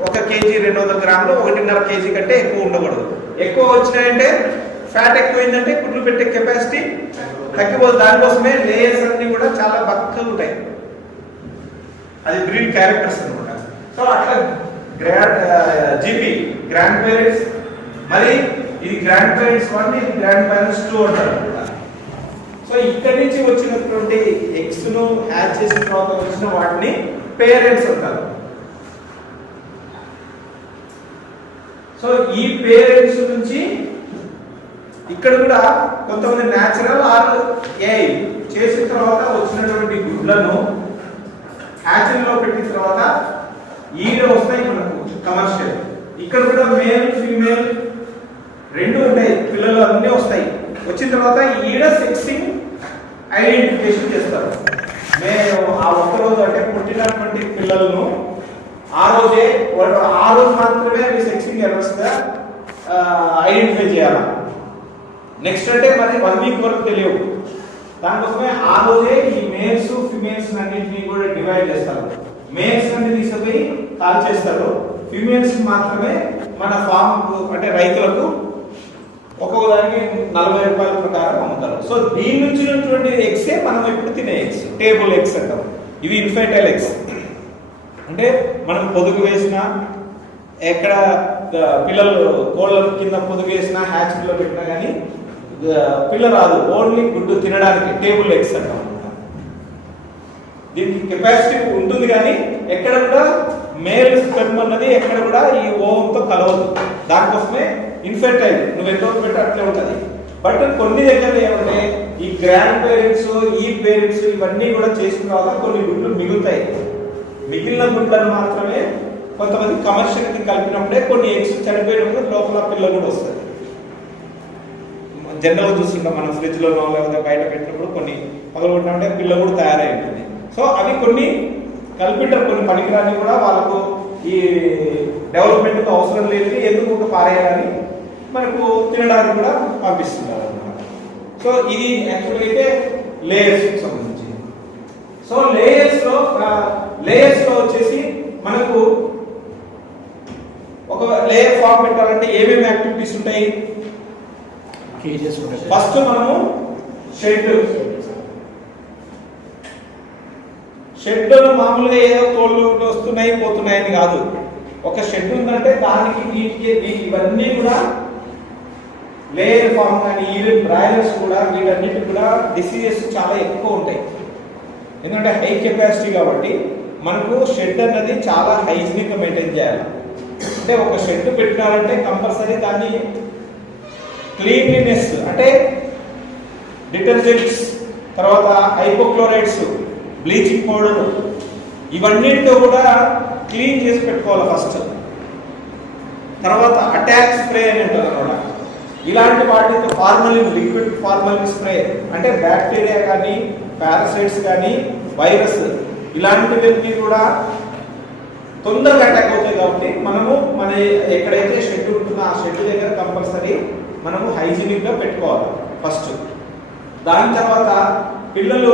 1 కేజీ 200 గ్రాములు 1.5 కేజీ కంటే ఎక్కువ ఉండకూడదు. ఎక్కువ వచ్చినాయంటే ఫ్యాట్ ఎక్కువైందంటే గుడ్లు పెట్టే కెపాసిటీ తగ్గిపోదు. దానికోసమే లేయర్స్ అన్ని కూడా చాలా బక్కగా ఉంటాయి. అది బ్రీడ్ క్యారెక్టర్స్ అనమాట. సో అట్లా జీపీ గ్రాండ్ పేరెంట్స్, మరి ఇది గ్రాండ్ పేరెంట్స్ 1, ఇది గ్రాండ్ పేరెంట్స్ 2 అంటారు. సో ఇక్కడి నుంచి వచ్చినటువంటి ఎగ్స్ ను హ్యాచ్ చేసిన తర్వాత వచ్చిన వాటిని పేరెంట్స్ అంటారు. సో ఈ పేరెంట్స్ నుంచి ఇక్కడ కూడా కొంతమంది న్యాచురల్ ఆర్ ఏఐ చేసిన తర్వాత వచ్చినటువంటి గుడ్లను హ్యాచరీలో పెట్టిన తర్వాత ఈడ వస్తాయి మనకు కమర్షియల్. ఇక్కడ కూడా మేల్ ఫీమేల్ రెండు ఉంటాయి, పిల్లలు అన్నీ వస్తాయి. వచ్చిన తర్వాత ఈడ సెక్సింగ్ ఐడెంటిఫికేషన్ చేస్తారు. మేము ఆ ఒక్కరోజు అంటే పుట్టినటువంటి పిల్లలను ఆ రోజు మాత్రమే మీ సెక్సింగ్ ఎర్రర్స్ గా ఐడెంటిఫై చేయాలి. నెక్స్ట్ అంటే మరి 1 వీక్ వరకు తెలియవు. దానికోసమే ఆ రోజే ఈ మేల్స్ ఫిమేల్స్ అన్నింటినీ కూడా డివైడ్ చేస్తారు. మేల్స్ అన్ని తీసుకుపోయి కాల్ చేస్తారు, ఫిమేల్స్ మాత్రమే మన ఫామ్ అంటే రైతులకు ఒక్కొక్కదానికి 40 రూపాయల ప్రకారం అమ్ముతారు. సో దీని నుంచి ఉన్నటువంటి ఎగ్సే మనం ఇప్పుడు తినే ఎగ్స్, టేబుల్ ఎగ్స్ అంటాం. ఇవి ఇన్ఫర్టైల్ ఎగ్స్. అంటే మనం పొదుగు వేసిన ఎక్కడ పిల్లలు కోళ్ళ కింద పొదుగు వేసినా హ్యాచరీలో పెట్టినా కానీ పిల్ల రాదు, ఓన్లీ గుడ్డు తినడానికి టేబుల్ ఎగ్స్ అంటాం. దీనికి కెపాసిటీ ఉంటుంది కానీ ఎక్కడ కూడా మేల్ స్పెర్మ్ అన్నది ఎక్కడ కూడా ఈ ఓవంతో కలవదు. దానికోసమే ఇన్ఫర్టైల్, నువ్వు ఎంతో పెట్టి అట్లే ఉంటుంది. బట్ కొన్ని దగ్గర ఏమంటే ఈ గ్రాండ్ పేరెంట్స్ ఈ పేరెంట్స్ ఇవన్నీ కూడా చేసిన తర్వాత కొన్ని గుడ్లు మిగులుతాయి. మిగిలిన గుడ్లను మాత్రమే కొంతమంది కమర్షియల్ కి కలిపినప్పుడే కొన్ని ఎగ్స్ చనిపోయినప్పుడు లోపల పిల్ల కూడా వస్తుంది. జనరల్ చూస్తుంటాం మనం ఫ్రిడ్జ్ లో లేకపోతే బయట పెట్టినప్పుడు కొన్ని పగలగొట్టినప్పుడే పిల్ల కూడా తయారై ఉంటుంది. సో అవి కొన్ని కలిపిటర్ కొన్ని పనికిరాని కూడా వాళ్ళకు ఈ డెవలప్మెంట్ అవసరం లేదు, ఎందుకు ఒక పారేయాలని మనకు తినడానికి కూడా పంపిస్తున్నారు అన్నమాట. సో ఇది యాక్చువల్గా అయితే లేయర్స్ సంబంధించి. సో లేయర్స్ లో వచ్చేసి మనకు ఒక లేయర్ ఫామ్ పెట్టాలంటే ఏమేమి యాక్టివిటీస్ ఉంటాయి? ఫస్ట్ మనము షెడ్ మామూలుగా ఏదో కోళ్ళు వస్తున్నాయి పోతున్నాయని కాదు. ఒక షెడ్ ఉందంటే దానికి వీటికి ఇవన్నీ కూడా లేయర్ ఫామ్ కానీ ఈవెన్ బ్రాయిలర్స్ కూడా వీటన్నిటి కూడా డిసీజెస్ చాలా ఎక్కువ ఉంటాయి. ఎందుకంటే హై కెపాసిటీ కాబట్టి మనకు షెడ్ అన్నది చాలా హైజీనిక్ గా మెయింటైన్ చేయాలి. అంటే ఒక షెడ్ పెట్టినారంటే కంపల్సరీ దాన్ని క్లీన్లీనెస్ అంటే డిటర్జెంట్స్, తర్వాత హైపోక్లోరైడ్స్, బ్లీచింగ్ పౌడర్ ఇవన్నిటితో కూడా క్లీన్ చేసి పెట్టుకోవాలి ఫస్ట్. తర్వాత అటాక్ స్ప్రే అని ఉంటుంది అనమాట. ఇలాంటి వాటితో ఫార్మలిన్, లిక్విడ్ ఫార్మలిన్ స్ప్రే అంటే బ్యాక్టీరియా కానీ పారాసైట్స్ కానీ వైరస్ ఇలాంటివన్నీ కూడా తొందరగా అటాక్ అవుతాయి. కాబట్టి మనము మన ఎక్కడైతే షెడ్ ఉంటుందో ఆ షెడ్ దగ్గర కంపల్సరీ మనము హైజీనిక్ గా పెట్టుకోవాలి ఫస్ట్. దాని తర్వాత పిల్లలు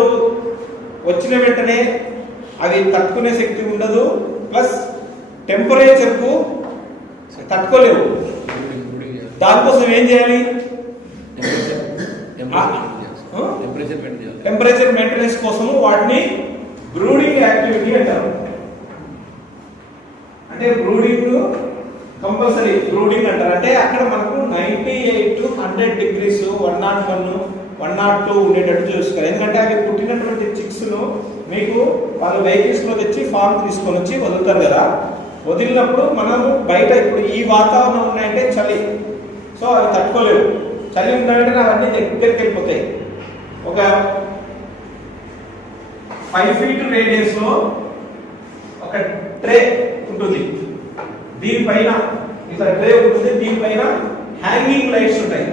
వచ్చిన వెంటనే అవి తట్టుకునే శక్తి ఉండదు, ప్లస్ టెంపరేచర్ కు తట్టుకోలేవు. దానికోసం ఏం చేయాలి? టెంపరేచర్ మెయింటెనెన్స్ కోసం వాటిని బ్రూడింగ్ యాక్టివిటీ అంటారు. అంటే బ్రూడింగ్ కంపల్సరీ బ్రూడింగ్ అంటారు. అంటే అక్కడ మనకు 98 to 100 degrees 101, 102 ఉండేటట్టు చూసుకోవాలి. ఎందుకంటే అవి పుట్టినటువంటి చిక్స్ ను మీకు వాళ్ళు వెహికల్స్ లో తెచ్చి ఫార్మ్ తీసుకొని వచ్చి వదులుతారు కదా. వదిలినప్పుడు మనము బయట ఇప్పుడు ఈ వాతావరణం ఉన్నాయంటే చలి, సో అవి తట్టుకోలేవు. చలి ఉందంటే అవన్నీ దగ్గరికి వెళ్ళిపోతాయి. ఒక 5 feet రేడియస్ లో ఒక ట్రే ఉంటుంది, దీనిపైన ఇట్లా ట్రే ఉంటుంది, దీనిపైన హ్యాంగింగ్ లైట్స్ ఉంటాయి.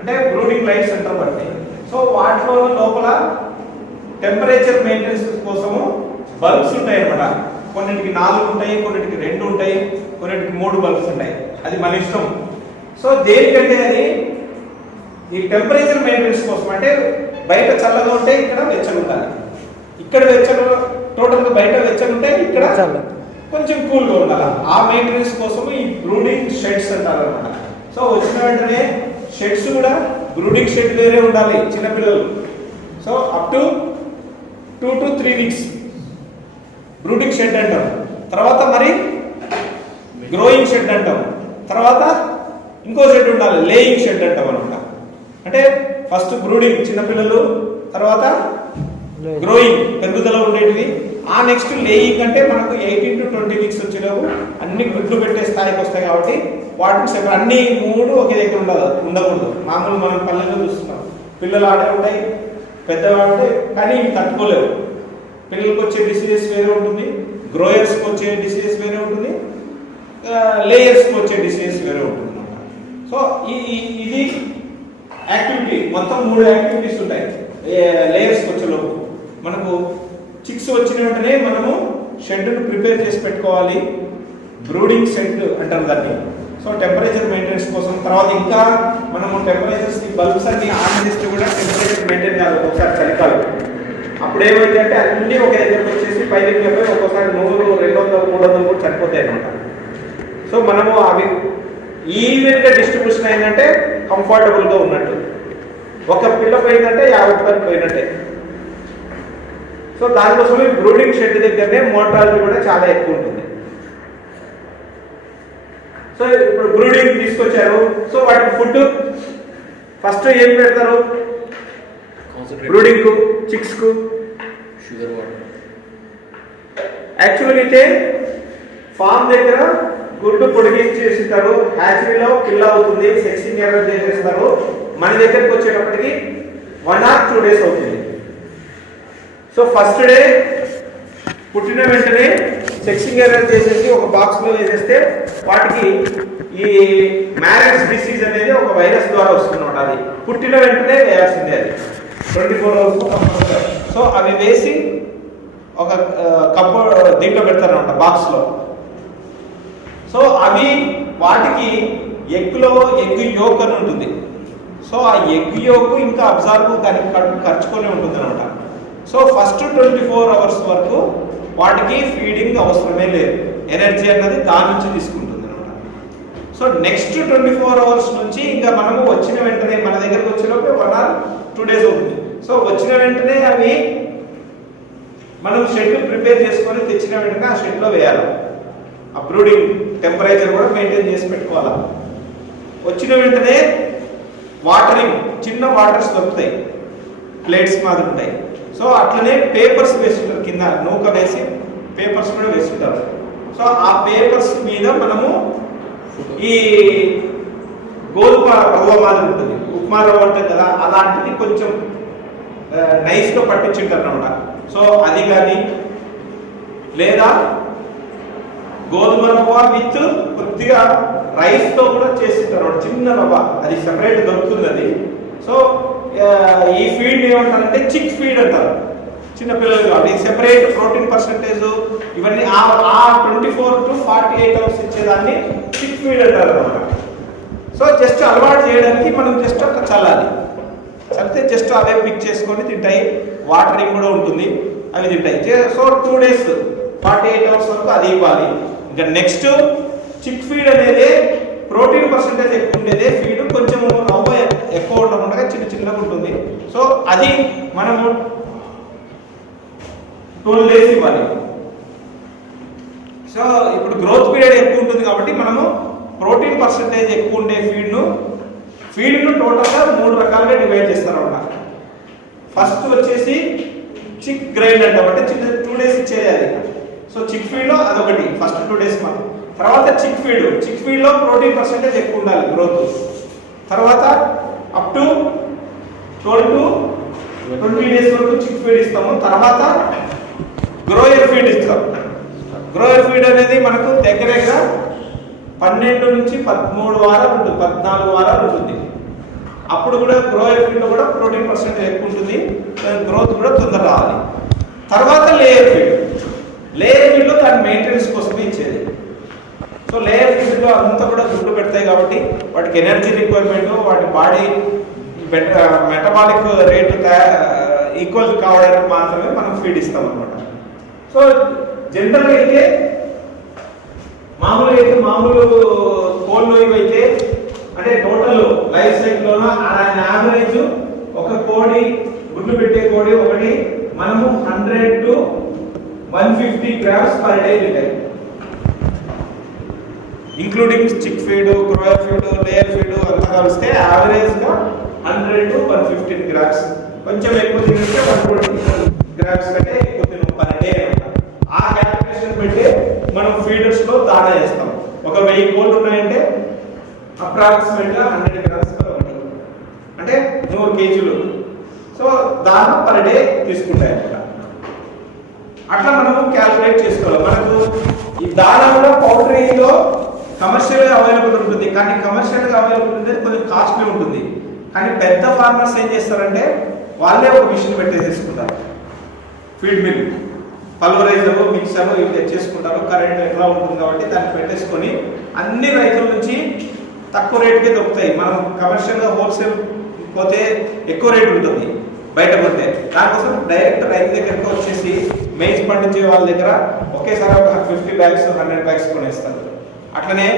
అంటే బ్రూడింగ్ లైట్స్ అంటారు వాటిని. సో వాటిలో లోపల టెంపరేచర్ మెయింటెనెన్స్ కోసము బల్బ్స్ ఉంటాయి అన్నమాట. కొన్నిటికి 4 ఉంటాయి, కొన్నిటికి 2 ఉంటాయి, కొన్నిటికి 3 బల్బ్స్ ఉంటాయి. అది మన ఇష్టం. సో దేనికంటే అది ఈ టెంపరేచర్ మెయింటెనెన్స్ కోసం, అంటే బయట చల్లగా ఉంటే ఇక్కడ వెచ్చగా ఉండాలి, ఇక్కడ వెచ్చగా టోటల్గా బయట వెచ్చగా ఉంటే ఇక్కడ కొంచెం కూల్గా ఉండాలి. ఆ మెయింటెనెన్స్ కోసం ఈ బ్రూడింగ్ షెడ్స్ అంటారు అనమాట. సో వచ్చిన వెంటనే షెడ్స్ కూడా బ్రూడింగ్ షెడ్ వేరే ఉండాలి చిన్నపిల్లలు. So up to 2 to 3 weeks brooding shed అంటాం. తర్వాత మరి గ్రోయింగ్ షెడ్ అంటాం. తర్వాత ఇంకో షెడ్ ఉండాలి, లేయింగ్ షెడ్ అంటాం అనమాట. అంటే ఫస్ట్ బ్రూడింగ్ చిన్నపిల్లలు, తర్వాత గ్రోయింగ్ పెరుగుదల ఉండేటివి, ఆ నెక్స్ట్ లేయింగ్ అంటే మనకు 18 to 20 weeks వచ్చేలోపు అన్ని గుడ్లు పెట్టే స్థాయికి వస్తాయి. కాబట్టి వాటికి సెపరేట్ అన్ని 3 ఒకే దగ్గర ఉండకూడదు. మామూలు మనం పల్లెల్లో చూస్తున్నాం, పిల్లలు ఆడే ఉంటాయి, పెద్దవాడు ఉంటాయి, కానీ ఇవి తట్టుకోలేవు. పిల్లలకు వచ్చే డిసీజెస్ వేరే ఉంటుంది, గ్రోయర్స్కి వచ్చే డిసీజెస్ వేరే ఉంటుంది, లేయర్స్కి వచ్చే డిసీజెస్ వేరే ఉంటుంది అనమాట. సో ఇది యాక్టివిటీ మొత్తం 3 యాక్టివిటీస్ ఉంటాయి లేయర్స్కి వచ్చేలోపు. మనకు చిక్స్ వచ్చిన వెంటనే మనము షెడ్ను ప్రిపేర్ చేసి పెట్టుకోవాలి, బ్రూడింగ్ షెడ్ అంటారు దాన్ని. సో టెంపరేచర్ మెయింటెనెన్స్ కోసం. తర్వాత ఇంకా మనము టెంపరేచర్స్ బల్బ్స్ అన్ని ఆన్ చేస్తే కూడా టెంపరేచర్ మెయింటైన్ చేయాలి. ఒకసారి చలికాలం అప్పుడు ఏమైందంటే అన్ని ఒక దగ్గరకు వచ్చేసి పైకి పోయి ఒక్కోసారి 100, 200, 300 కూడా చనిపోతాయి అనమాట. సో మనము అవి ఈవెన్గా డిస్ట్రిబ్యూషన్ అయిందంటే కంఫర్టబుల్గా ఉన్నట్టు. ఒక పిల్ల పోయిందంటే 50 రూపాయలు పోయినట్టే. సో దానికోసమే బ్రూడింగ్ షెడ్ దగ్గరనే మోర్టాలిటీ కూడా చాలా ఎక్కువ ఉంటుంది. సో ఇప్పుడు బ్రూడింగ్ తీసుకొచ్చారు. సో వాటికి ఫుడ్ ఫస్ట్ ఏం పెడతారు బ్రూడింగ్ కు, చిక్స్ కు? Sugar water. యాక్చువల్గా అయితే ఫామ్ దగ్గర గుడ్డు పొడిగించేస్తారు, హ్యాచరీలో పిల్ల అవుతుంది, సెక్సింగ్ ఎర్రర్ చేసేస్తారు. మన దగ్గరకు వచ్చేటప్పటికి 1 or 2 days అవుతుంది. సో ఫస్ట్ డే పుట్టిన వెంటనే సెక్సింగ్ ఎర్రర్ చేసేసి ఒక బాక్స్లో వేసేస్తే వాటికి ఈ మ్యారేజ్ డిసీజ్ అనేది ఒక వైరస్ ద్వారా వస్తుందన్నమాట. అది పుట్టిన వెంటనే వేయాల్సిందే, అది 24 hours. సో అవి వేసి ఒక కప్పు దీంట్లో పెడతారనమాట, బాక్స్లో. సో అవి వాటికి ఎగ్లో ఎగ్ యోక్ అని ఉంటుంది. సో ఆ ఎగ్ యోక్ ఇంకా అబ్జర్వ్ దానికి ఖర్చుకొని ఉంటుంది అనమాట. సో ఫస్ట్ 24 hours వరకు వాటికి ఫీడింగ్ అవసరమే లేదు, ఎనర్జీ అన్నది దాని నుంచి తీసుకుంటుంది అనమాట. సో నెక్స్ట్ 24 hours నుంచి ఇంకా మనము వచ్చిన వెంటనే మన దగ్గరకు వచ్చేలోపే 1 or 2 days అవుతుంది. సో వచ్చిన వెంటనే అవి మనం షెడ్ ప్రిపేర్ చేసుకొని తెచ్చిన వెంటనే ఆ షెడ్లో వేయాలి. ఆ బ్రూడింగ్ టెంపరేచర్ కూడా మెయింటైన్ చేసి పెట్టుకోవాలి. వచ్చిన వెంటనే వాటరింగ్, చిన్న వాటర్స్ దొరుకుతాయి, ప్లేట్స్ మాదిరి ఉంటాయి. సో అట్లనే పేపర్స్ వేస్తుంటారు, కింద నూక వేసి పేపర్స్ కూడా వేస్తుంటారు. సో ఆ పేపర్స్ మీద మనము ఈ గోధుమ రవ్వ మాదిరి ఉంటుంది, ఉప్మా రవ్వ ఉంటుంది కదా, అలాంటిది కొంచెం నైస్గా పట్టించుంటారు అనమాట. సో అది కానీ లేదా గోధుమ రవ్వ విత్ కొద్దిగా రైస్తో కూడా చేస్తుంటారు, చిన్న రవ్వ, అది సెపరేట్ దొరుకుతుంది అది. సో ఈ ఫీడ్ ఏమంటారంటే చిక్ ఫీడ్ అంటారు చిన్నపిల్లలు. అది సెపరేట్ ప్రోటీన్ పర్సంటేజ్ ఇవన్నీ ఆ 24 to 48 hours ఇచ్చేదాన్ని చిక్ ఫీడ్ అంటారు అనమాట. సో జస్ట్ అలవాటు చేయడానికి మనం జస్ట్ ఒక చల్లాలి, చల్లితే జస్ట్ అవే పిక్ చేసుకొని తింటాయి. వాటరింగ్ కూడా ఉంటుంది, అవి తింటాయి. సో 2 days 48 hours వరకు అది ఇవ్వాలి. ఇంకా నెక్స్ట్ చిక్ ఫీడ్ అనేది ప్రోటీన్ పర్సంటేజ్ ఎక్కువ ఉండేదే ఫీడ్, కొంచెం రవ్వ ఎక్కువ ఉండకుండా చిన్న చిన్నగా ఉంటుంది. సో అది మనము 12 days ఇవ్వాలి. సో ఇప్పుడు గ్రోత్ పీరియడ్ ఎక్కువ ఉంటుంది కాబట్టి మనము ప్రోటీన్ పర్సంటేజ్ ఎక్కువ ఉండే ఫీడ్ను టోటల్గా 3 రకాలుగా డివైడ్ చేస్తారన్నమాట. ఫస్ట్ వచ్చేసి చిక్ గ్రైండ్ అంటాం, అంటే చిన్న 2 days ఇచ్చేది అది. సో చిక్ ఫీడ్లో అదొకటి ఫస్ట్ 2 days మనం. తర్వాత చిక్ ఫీడ్లో ప్రోటీన్ పర్సంటేజ్ ఎక్కువ ఉండాలి గ్రోత్. తర్వాత అప్ టు 12 to 20 days వరకు చిక్ ఫీడ్ ఇస్తాము. తర్వాత గ్రోయర్ ఫీడ్ ఇస్తాం. గ్రోయర్ ఫీడ్ అనేది మనకు దగ్గర 12 నుంచి 13 వారాలు ఉంటుంది, 14 వారాలు ఉంటుంది. అప్పుడు కూడా గ్రోయర్ ఫీడ్లో కూడా ప్రోటీన్ పర్సెంటేజ్ ఎక్కువ ఉంటుంది, గ్రోత్ కూడా తొందర రావాలి. తర్వాత లేయర్ ఫీడ్లో దాని మెయింటెనెన్స్ కోసమే ఇచ్చేది. సో లేయర్ ఫీడ్లో అంతా కూడా గుడ్లు పెడతాయి కాబట్టి వాటికి ఎనర్జీ రిక్వైర్మెంట్, వాటి బాడీ మెటబాలిక్ రేటు ఈక్వల్ కావడానికి మాత్రమే మనం ఫీడ్ ఇస్తాం అనమాట. సో జనరల్గా అయితే మామూలు కోళ్ళు ఇవైతే అంటే టోటల్ లైఫ్ సైకిల్లోన యావరేజ్ ఒక కోడి గుడ్లు పెట్టే కోడి ఒకటి మనము 100 to 150 grams per day తింటాయి, including chick feed, grower feed, layer feed అంతా కలిస్తే యావరేజ్గా 100 to 115 grams. కొంచెం ఎక్కువ తింటే 120 grams కంటే ఎక్కువ తిను పర్ డే అనమాట. ఆ క్యాలిక్యులేషన్ పెట్టి మనం ఫీడర్స్లో దానా వేస్తాం. ఒక 1000 కోళ్ళు ఉన్నాయంటే అప్రాక్సిమేట్గా 100 grams per ఒకటి అంటే 100 kgs. సో దానా పర్ డే తీసుకుంటాయి అనమాట. అట్లా మనము క్యాలిక్యులేట్ చేసుకోవాలి. మనకు ఈ దానా కూడా పౌల్ట్రీలో కమర్షియల్గా అవైలబుల్ ఉంటుంది, కానీ కమర్షియల్గా అవైలబుల్ ఉంటుంది కొంచెం కాస్ట్లీ ఉంటుంది. కానీ పెద్ద ఫార్మర్స్ ఏం చేస్తారంటే వాళ్ళే ఒక మిషన్ పెట్టేసేసుకుంటారు, ఫీడ్ మిల్, పల్వరైజర్, మిక్సర్ ఇవి తెచ్చేసుకుంటారు. కరెంట్ ఎట్లా ఉంటుంది కాబట్టి దాన్ని పెట్టేసుకొని అన్ని రైతుల నుంచి తక్కువ రేటుకే దొరుకుతాయి. మనం కమర్షియల్గా హోల్సేల్ పోతే ఎక్కువ రేటు ఉంటుంది బయట కొంటే, దానికోసం డైరెక్ట్ రైతు దగ్గరకు వచ్చేసి మెయిన్స్ పండించే వాళ్ళ దగ్గర ఒకేసారి ఒక 50 bags 100 bags కొనేస్తారు. అట్లనే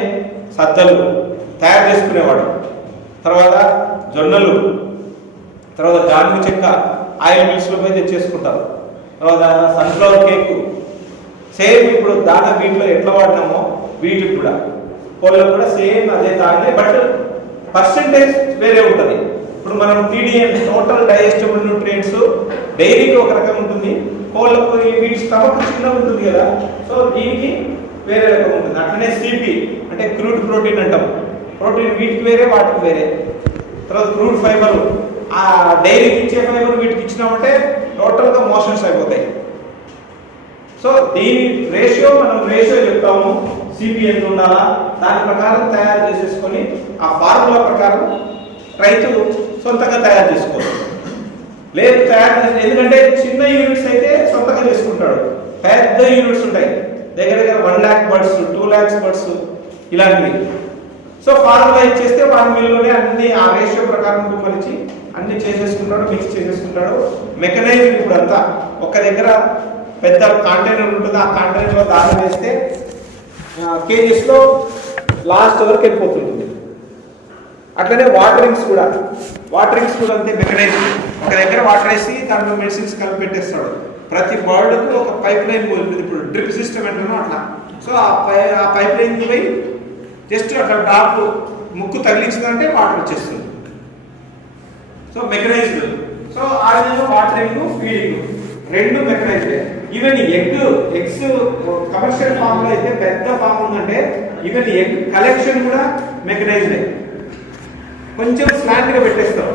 సద్దలు తయారు చేసుకునేవాడు, తర్వాత జొన్నలు, తర్వాత దానిమ్మ చెక్క ఆయిల్ మిల్స్లో పోయి తెచ్చేసుకుంటారు, తర్వాత సన్ఫ్లవర్ కేకు. సేమ్ ఇప్పుడు దానా వీటిలో ఎట్లా వాడినామో వీటికి కూడా కోళ్ళకు కూడా సేమ్ అదే దానే, బట్ పర్సెంటేజ్ వేరే ఉంటుంది. ఇప్పుడు మనం TDN టోటల్ డైజెస్టబుల్ న్యూట్రియంట్స్ డైరీకి ఒక రకం ఉంటుంది, కోళ్ళకు వీటి స్టమక్ చిన్నగా ఉంటుంది కదా, సో దీనికి వేరే రకం ఉంటుంది. అట్లనే CP అంటే క్రూడ్ ప్రోటీన్ అంటాం, ప్రోటీన్ వీటికి వేరే వాటికి వేరే. తర్వాత క్రూడ్ ఫైబర్, ఆ డైరీకి ఇచ్చే ఫైబర్ వీటికి ఇచ్చినామంటే టోటల్గా మోషన్స్ అయిపోతాయి. సో దీని మనం రేషియో చెప్తాము, CP ఎంత ఉండాలా దాని ప్రకారం తయారు చేసేసుకొని ఆ ఫార్ములా ప్రకారం రైతు సొంతంగా తయారు చేసుకోవచ్చు. లేదు తయారు చేసి, ఎందుకంటే చిన్న యూనిట్స్ అయితే సొంతంగా చేసుకుంటాడు, పెద్ద యూనిట్స్ ఉంటాయి దగ్గర 1 lakh birds 2 lakhs birds ఇలాంటివి. సో ఫార్ములా ఇచ్చేస్తే 1 మిల్లోనే అన్ని ఆ రేషియో ప్రకారం కుమ్మరించి అన్ని చేసేసుకుంటాడు, మిక్స్ చేసేసుకుంటాడు. మెకనైజ్డ్ ఇప్పుడు అంతా ఒక దగ్గర పెద్ద కంటైనర్ ఉంటుంది, ఆ కంటైనర్లో దాని వేస్తే కేజీస్లో లాస్ట్ వరకు వెళ్ళిపోతుంటుంది. అట్లనే వాటరింగ్స్ కూడా అంతే మెకనైజ్డ్. ఒక దగ్గర వాటర్ వేసి దాంట్లో మెడిసిన్స్ కలిపి పెట్టేస్తాడు. ప్రతి బర్డ్కు ఒక పైప్ లైన్ పోతుంది, ఇప్పుడు డ్రిప్ సిస్టమ్ అంటున్నాం అట్లా. సో ఆ పైప్ లైన్ పోయి జస్ట్ అట్లా డ్రాప్ ముక్కు తగిలించిందంటే వాటర్ వచ్చేస్తుంది. So mechanized. సో ఆ విధంగా వాటరింగ్, ఫీడింగ్ రెండు mechanized. Even eggs commercial farm లో అయితే పెద్ద ఫామ్ ఉందంటే ఈవెన్ ఎగ్ కలెక్షన్ కూడా మెకనైజ్డ్. కొంచెం స్లాంట్ గా పెట్టేస్తాం,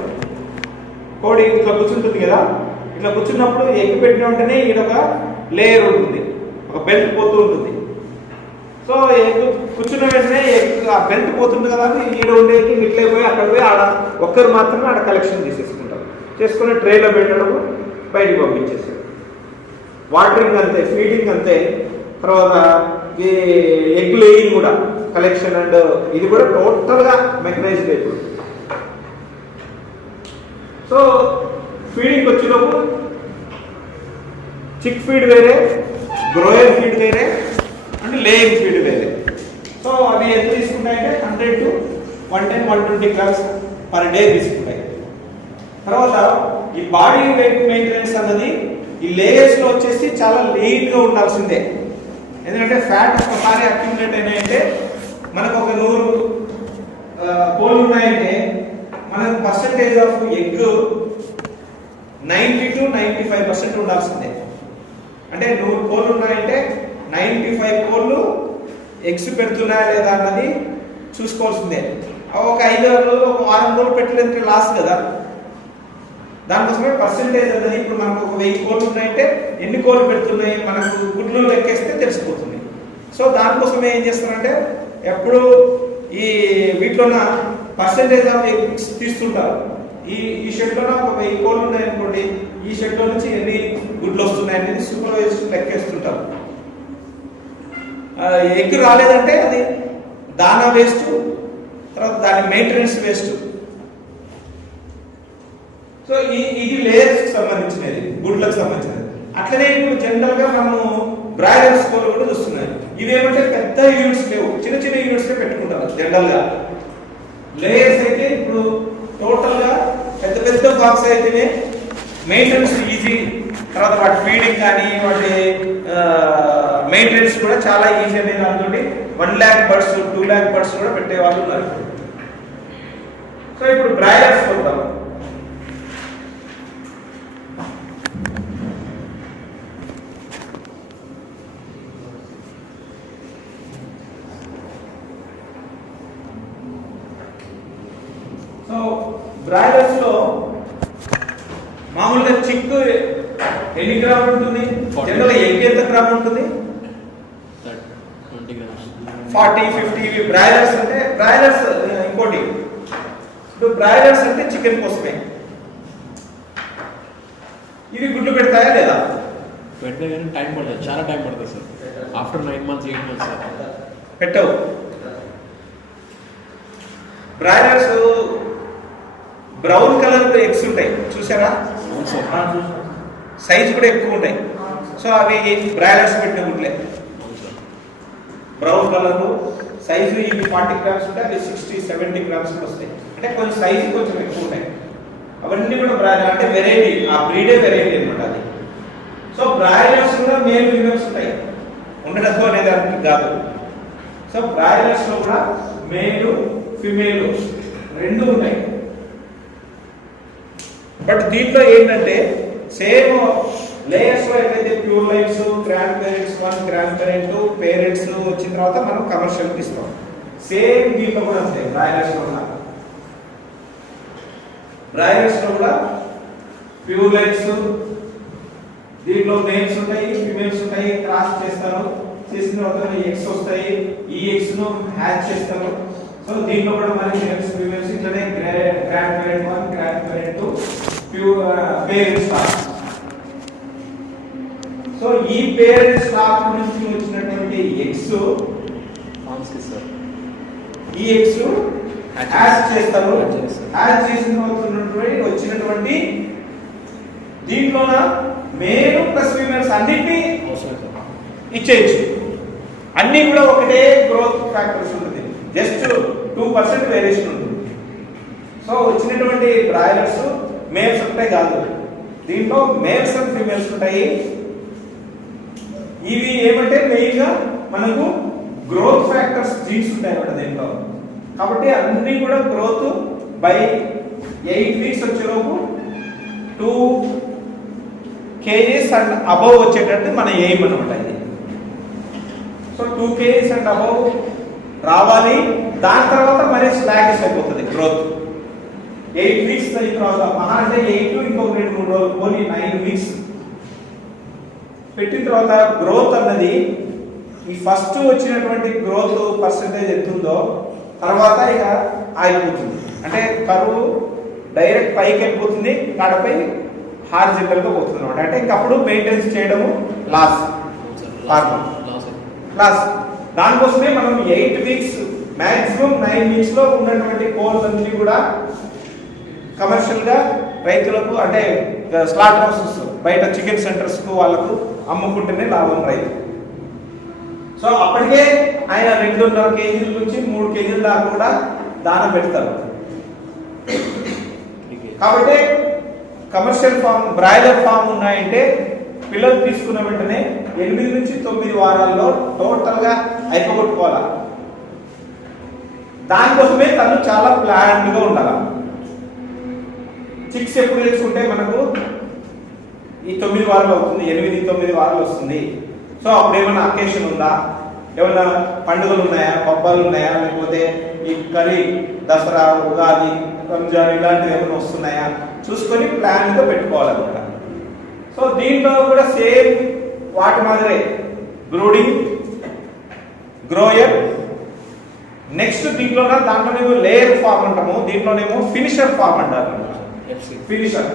కోడి ఇట్లా కూర్చుంటుంది కదా, ఇట్లా కూర్చున్నప్పుడు ఎగ్ పెట్టిన వెంటనే ఈడ ఒక లేయర్ ఉంటుంది, ఒక బెల్ట్ పోతూ ఉంటుంది. సో ఎగ్ కూర్చున్న వెంటనే ఎగ్ ఆ బెల్ట్ పోతుంది కదా అని ఈడ ఉండేది ఇట్లే పోయి అక్కడ పోయి ఆడ ఒక్కరు మాత్రమే ఆడ కలెక్షన్ చేసేసుకుంటారు, చేసుకుని ట్రేలో పెట్టడం బయటికి పంపించేసారు. వాటరింగ్ అంతే, ఫీడింగ్ అంతే. తర్వాత ఈ ఎగ్ లేయింగ్ కూడా కలెక్షన్ అండ్ ఇది కూడా టోటల్గా మెకనైజ్డ్ ఇప్పుడు. సో ఫీడింగ్ వచ్చినప్పుడు చిక్ ఫీడ్ వేరే, గ్రోయర్ ఫీడ్ వేరే అండ్ లేయింగ్ ఫీడ్ వేరే. సో అవి ఎంత తీసుకుంటాయంటే 100 to 110 120 grams పర్ డే తీసుకుంటాయి. తర్వాత ఈ బాడీ వెయిట్ మెయింటెనెన్స్ అన్నది ఈ లేయర్స్ లో వచ్చేసి చాలా లీన్ గా ఉండాల్సిందే. ఎందుకంటే ఫ్యాట్ ఒకసారి అక్యుములేట్ అయినాయంటే మనకు ఒక 100 కోళ్ళు ఉన్నాయంటే మనకు పర్సెంటేజ్ ఆఫ్ ఎగ్ 90 to 95% ఉండాల్సిందే. అంటే 100 కోళ్ళు ఉన్నాయంటే 95 కోళ్ళు ఎగ్స్ పెడుతున్నాయా లేదా అన్నది చూసుకోవాల్సిందే. ఒక 5 రోజులు ఒక 6 రోజులు పెట్టలేదంటే లాస్ కదా. దానికోసమే పర్సెంటేజ్ అనేది ఇప్పుడు మనకు ఒక 1000 కోళ్ళు ఉన్నాయంటే ఎన్ని కోళ్ళు పెడుతున్నాయి మనకు గుడ్లు లెక్కేస్తే తెలిసిపోతుంది. సో దానికోసమే ఏం చేస్తారంటే ఎప్పుడు ఈ వీటిలోన పర్సెంటేజ్ ఆఫ్ ఎగ్స్ తీస్తుంటారు. ఈ షెడ్ లో ఒక 1000 కోళ్ళు ఉన్నాయనుకోండి, ఈ షెడ్ లో నుంచి ఎన్ని గుడ్లు వస్తున్నాయి అనేది సూపర్వైజర్ లెక్కేస్తుంటారు. ఎగ్ రాలేదంటే అది దానా వేస్ట్, తర్వాత దాని మెయింటెనెన్స్ వేస్ట్. సో ఇది లేయర్స్ కి సంబంధించినది, గుడ్లకు సంబంధించినది. అట్లనే ఇప్పుడు జనరల్ గా మనము బ్రాయిలర్స్ కోళ్ళు కూడా చూస్తున్నాయి. ఇవేమంటే పెద్ద యూనిట్స్ లేవు, చిన్న చిన్న యూనిట్స్ పెట్టుకుంటారు జనరల్ గా. లేయర్స్ అయితే ఇప్పుడు టోటల్ గా పెద్ద పెద్ద బాక్స్ అయితేనే మెయింటెనెన్స్ ఈజీ, తర్వాత వాటి ఫీడింగ్ కానీ వాటి మెయింటెనెన్స్ కూడా చాలా ఈజీ అనే దాంతో 1 lakh బర్డ్స్ 2 lakh బర్డ్స్ కూడా పెట్టే వాళ్ళు ఉన్నారు. సో ఇప్పుడు బ్రాయిలర్స్ చూద్దాం. సో బ్రాయిలర్స్ లో మామూలుగా చిక్కు ఎన్ని గ్రామ్ ఉంటుంది? జనరల్ ఎగ్ ఎంత గ్రామ్ ఉంటుంది? 20 grams. 40-50. బ్రాయిలర్స్ అంటే బ్రాయిలర్స్ ఇంకోటి, ఇప్పుడు బ్రాయిలర్స్ అంటే చికెన్ కోసమే. ఇవి గుడ్లు పెడతాయా లేదా? పెట్టే కానీ టైం పడుతుంది, చాలా టైం పడుతుంది sir. After 9 months 8 months sir పెట్టవు. బ్రాయిలర్స్ బ్రౌన్ కలర్ ఎగ్స్ ఉంటాయి చూసారా? సైజ్ కూడా ఎక్కువ ఉంటాయి. సో అవి బ్రాయిలర్స్ పెట్టిన గుడ్లే. బ్రౌన్ కలర్ సైజు ఇవి 40 grams ఉంటాయి, అవి 60-70 grams వస్తాయి. అంటే కొంచెం సైజు కొంచెం ఎక్కువ ఉంటాయి. అవన్నీ కూడా బ్రాయిలర్ అంటే వెరైటీ, ఆ బ్రీడే వెరైటీ అనమాట అది. సో బ్రాయిలర్స్ కూడా మేల్ ఫీమేల్స్ ఉంటాయి, ఉండడంతో అనేది దానికి కాదు. సో బ్రాయిలర్స్ లో కూడా మేలు ఫిమేల్ రెండు ఉంటాయి. బట్ దీంట్లో ఏంటంటే సేమ్ లేయర్స్ లో ఏదైతే pure lines, grandparents 1, grandparent 2, parents వచ్చిన తర్వాత మనం కమర్షియల్ కి ఇస్తాం. సేమ్ దీంట్లో కూడా అంతే. బ్రాయిలర్స్ లో కూడా ప్యూర్ లైఫ్స్, దీంట్లో మేల్స్ ఉంటాయి ఫిమేల్స్ ఉంటాయి. క్రాస్ చేస్తారు, చేసిన తర్వాత ఎగ్స్ వస్తాయి, ఈ ఎగ్స్ ను హ్యాచ్ చేస్తారు. సో దీంట్లో కూడా మరి మేల్స్ ఫిమేల్స్ ఇట్లనే grand parent 1, grandparent 2, pure parent stock. So ఈ పేరెంట్ స్టాక్ నుంచి వచ్చినటువంటి ఎగ్స్ ఫార్మ్స్ కి సార్ ఈ ఎగ్స్ హ్యాచ్ చేస్తారు. హ్యాచ్ చేసిన వచ్చినటువంటి దీంట్లోన మేల్ ప్లస్ ఫీమేల్స్ అన్నిటినీ ఇచ్చేయచ్చు. అన్ని కూడా ఒకటే గ్రోత్ ఫ్యాక్టర్స్ ఉంటుంది, జస్ట్ 2% వేరియేషన్ ఉంటుంది. సో వచ్చినటువంటి బ్రాయిలర్స్ మేల్స్ ఉంటాయి కాదు, దీంట్లో మేల్స్ అండ్ ఫీమేల్స్ ఉంటాయి. ఇవి ఏమంటే మెయిన్ గా మనకు గ్రోత్ ఫ్యాక్టర్స్ జీన్స్ ఉంటాయి అన్నమాట దీంట్లో. కాబట్టి అన్ని కూడా గ్రోత్ బై 8 weeks వచ్చేలోపు 2 kgs అండ్ అబవ్ వచ్చేటట్టు మన ఎయిమ్ అనమాట ఇది. సో 2 kgs అండ్ అబవ్ రావాలి. దాని తర్వాత మరి స్లాగిష్ అయిపోతుంది గ్రోత్. 8 weeks అయిన తర్వాత మహా అంటే 8 ఇంకొక 2-3 రోజులు పోనీ 9 weeks పెట్టిన తర్వాత గ్రోత్ అన్నది ఈ ఫస్ట్ వచ్చినటువంటి గ్రోత్ పర్సెంటేజ్ ఎంత ఉందో తర్వాత ఇక ఆగిపోతుంది. అంటే కరువు డైరెక్ట్ పైకి వెళ్ళిపోతుంది, కాడపై హారిజంటల్ గా పోతుంది అనమాట. అంటే ఇంకప్పుడు మెయింటెనెన్స్ చేయడము లాస్. దానికోసమే మనం 8 weeks మాక్సిమం 9 weeks లో ఉన్నటువంటి కోళ్ళన్నీ కూడా కమర్షియల్ గా రైతులకు అంటే స్లాటర్ హౌసెస్ బయట చికెన్ సెంటర్స్ కు వాళ్ళకు అమ్ముకుంటేనే లాభం రైతు. సో అప్పటికే ఆయన 2.5 kg నుంచి 3 kg దాకా కూడా దానం పెడతారు. కాబట్టి కమర్షియల్ ఫామ్ బ్రాయిలర్ ఫామ్ ఉన్నాయంటే పిల్లలు తీసుకున్న వెంటనే 8 నుంచి 9 వారాల్లో టోటల్ గా అయిపోగొట్టుకోవాలా. దానికోసమే తను చాలా ప్లాన్డ్ గా ఉండాలి. చిక్స్ ఎప్పుడు తెచ్చుకుంటే మనకు ఈ 9 వారాలు అవుతుంది, 8-9 వారాలు వస్తుంది. సో అప్పుడు ఏమైనా అకేషన్ ఉందా, ఏమైనా పండుగలు ఉన్నాయా, పబ్బాలు ఉన్నాయా, లేకపోతే ఈ కరీ దసరా, ఉగాది, రంజాన్ ఇలాంటివి ఏమైనా వస్తున్నాయా చూసుకొని ప్లాన్ గా పెట్టుకోవాలన్నమాట. సో దీంట్లో కూడా సేమ్ వాటి మాదిరే బ్రూడింగ్, గ్రోయర్, నెక్స్ట్ దాంట్లోనేమో లేయర్ ఫామ్ అంటాము, దీంట్లోనేమో ఫినిషర్ ఫామ్ అంటారు. ఫినిషర్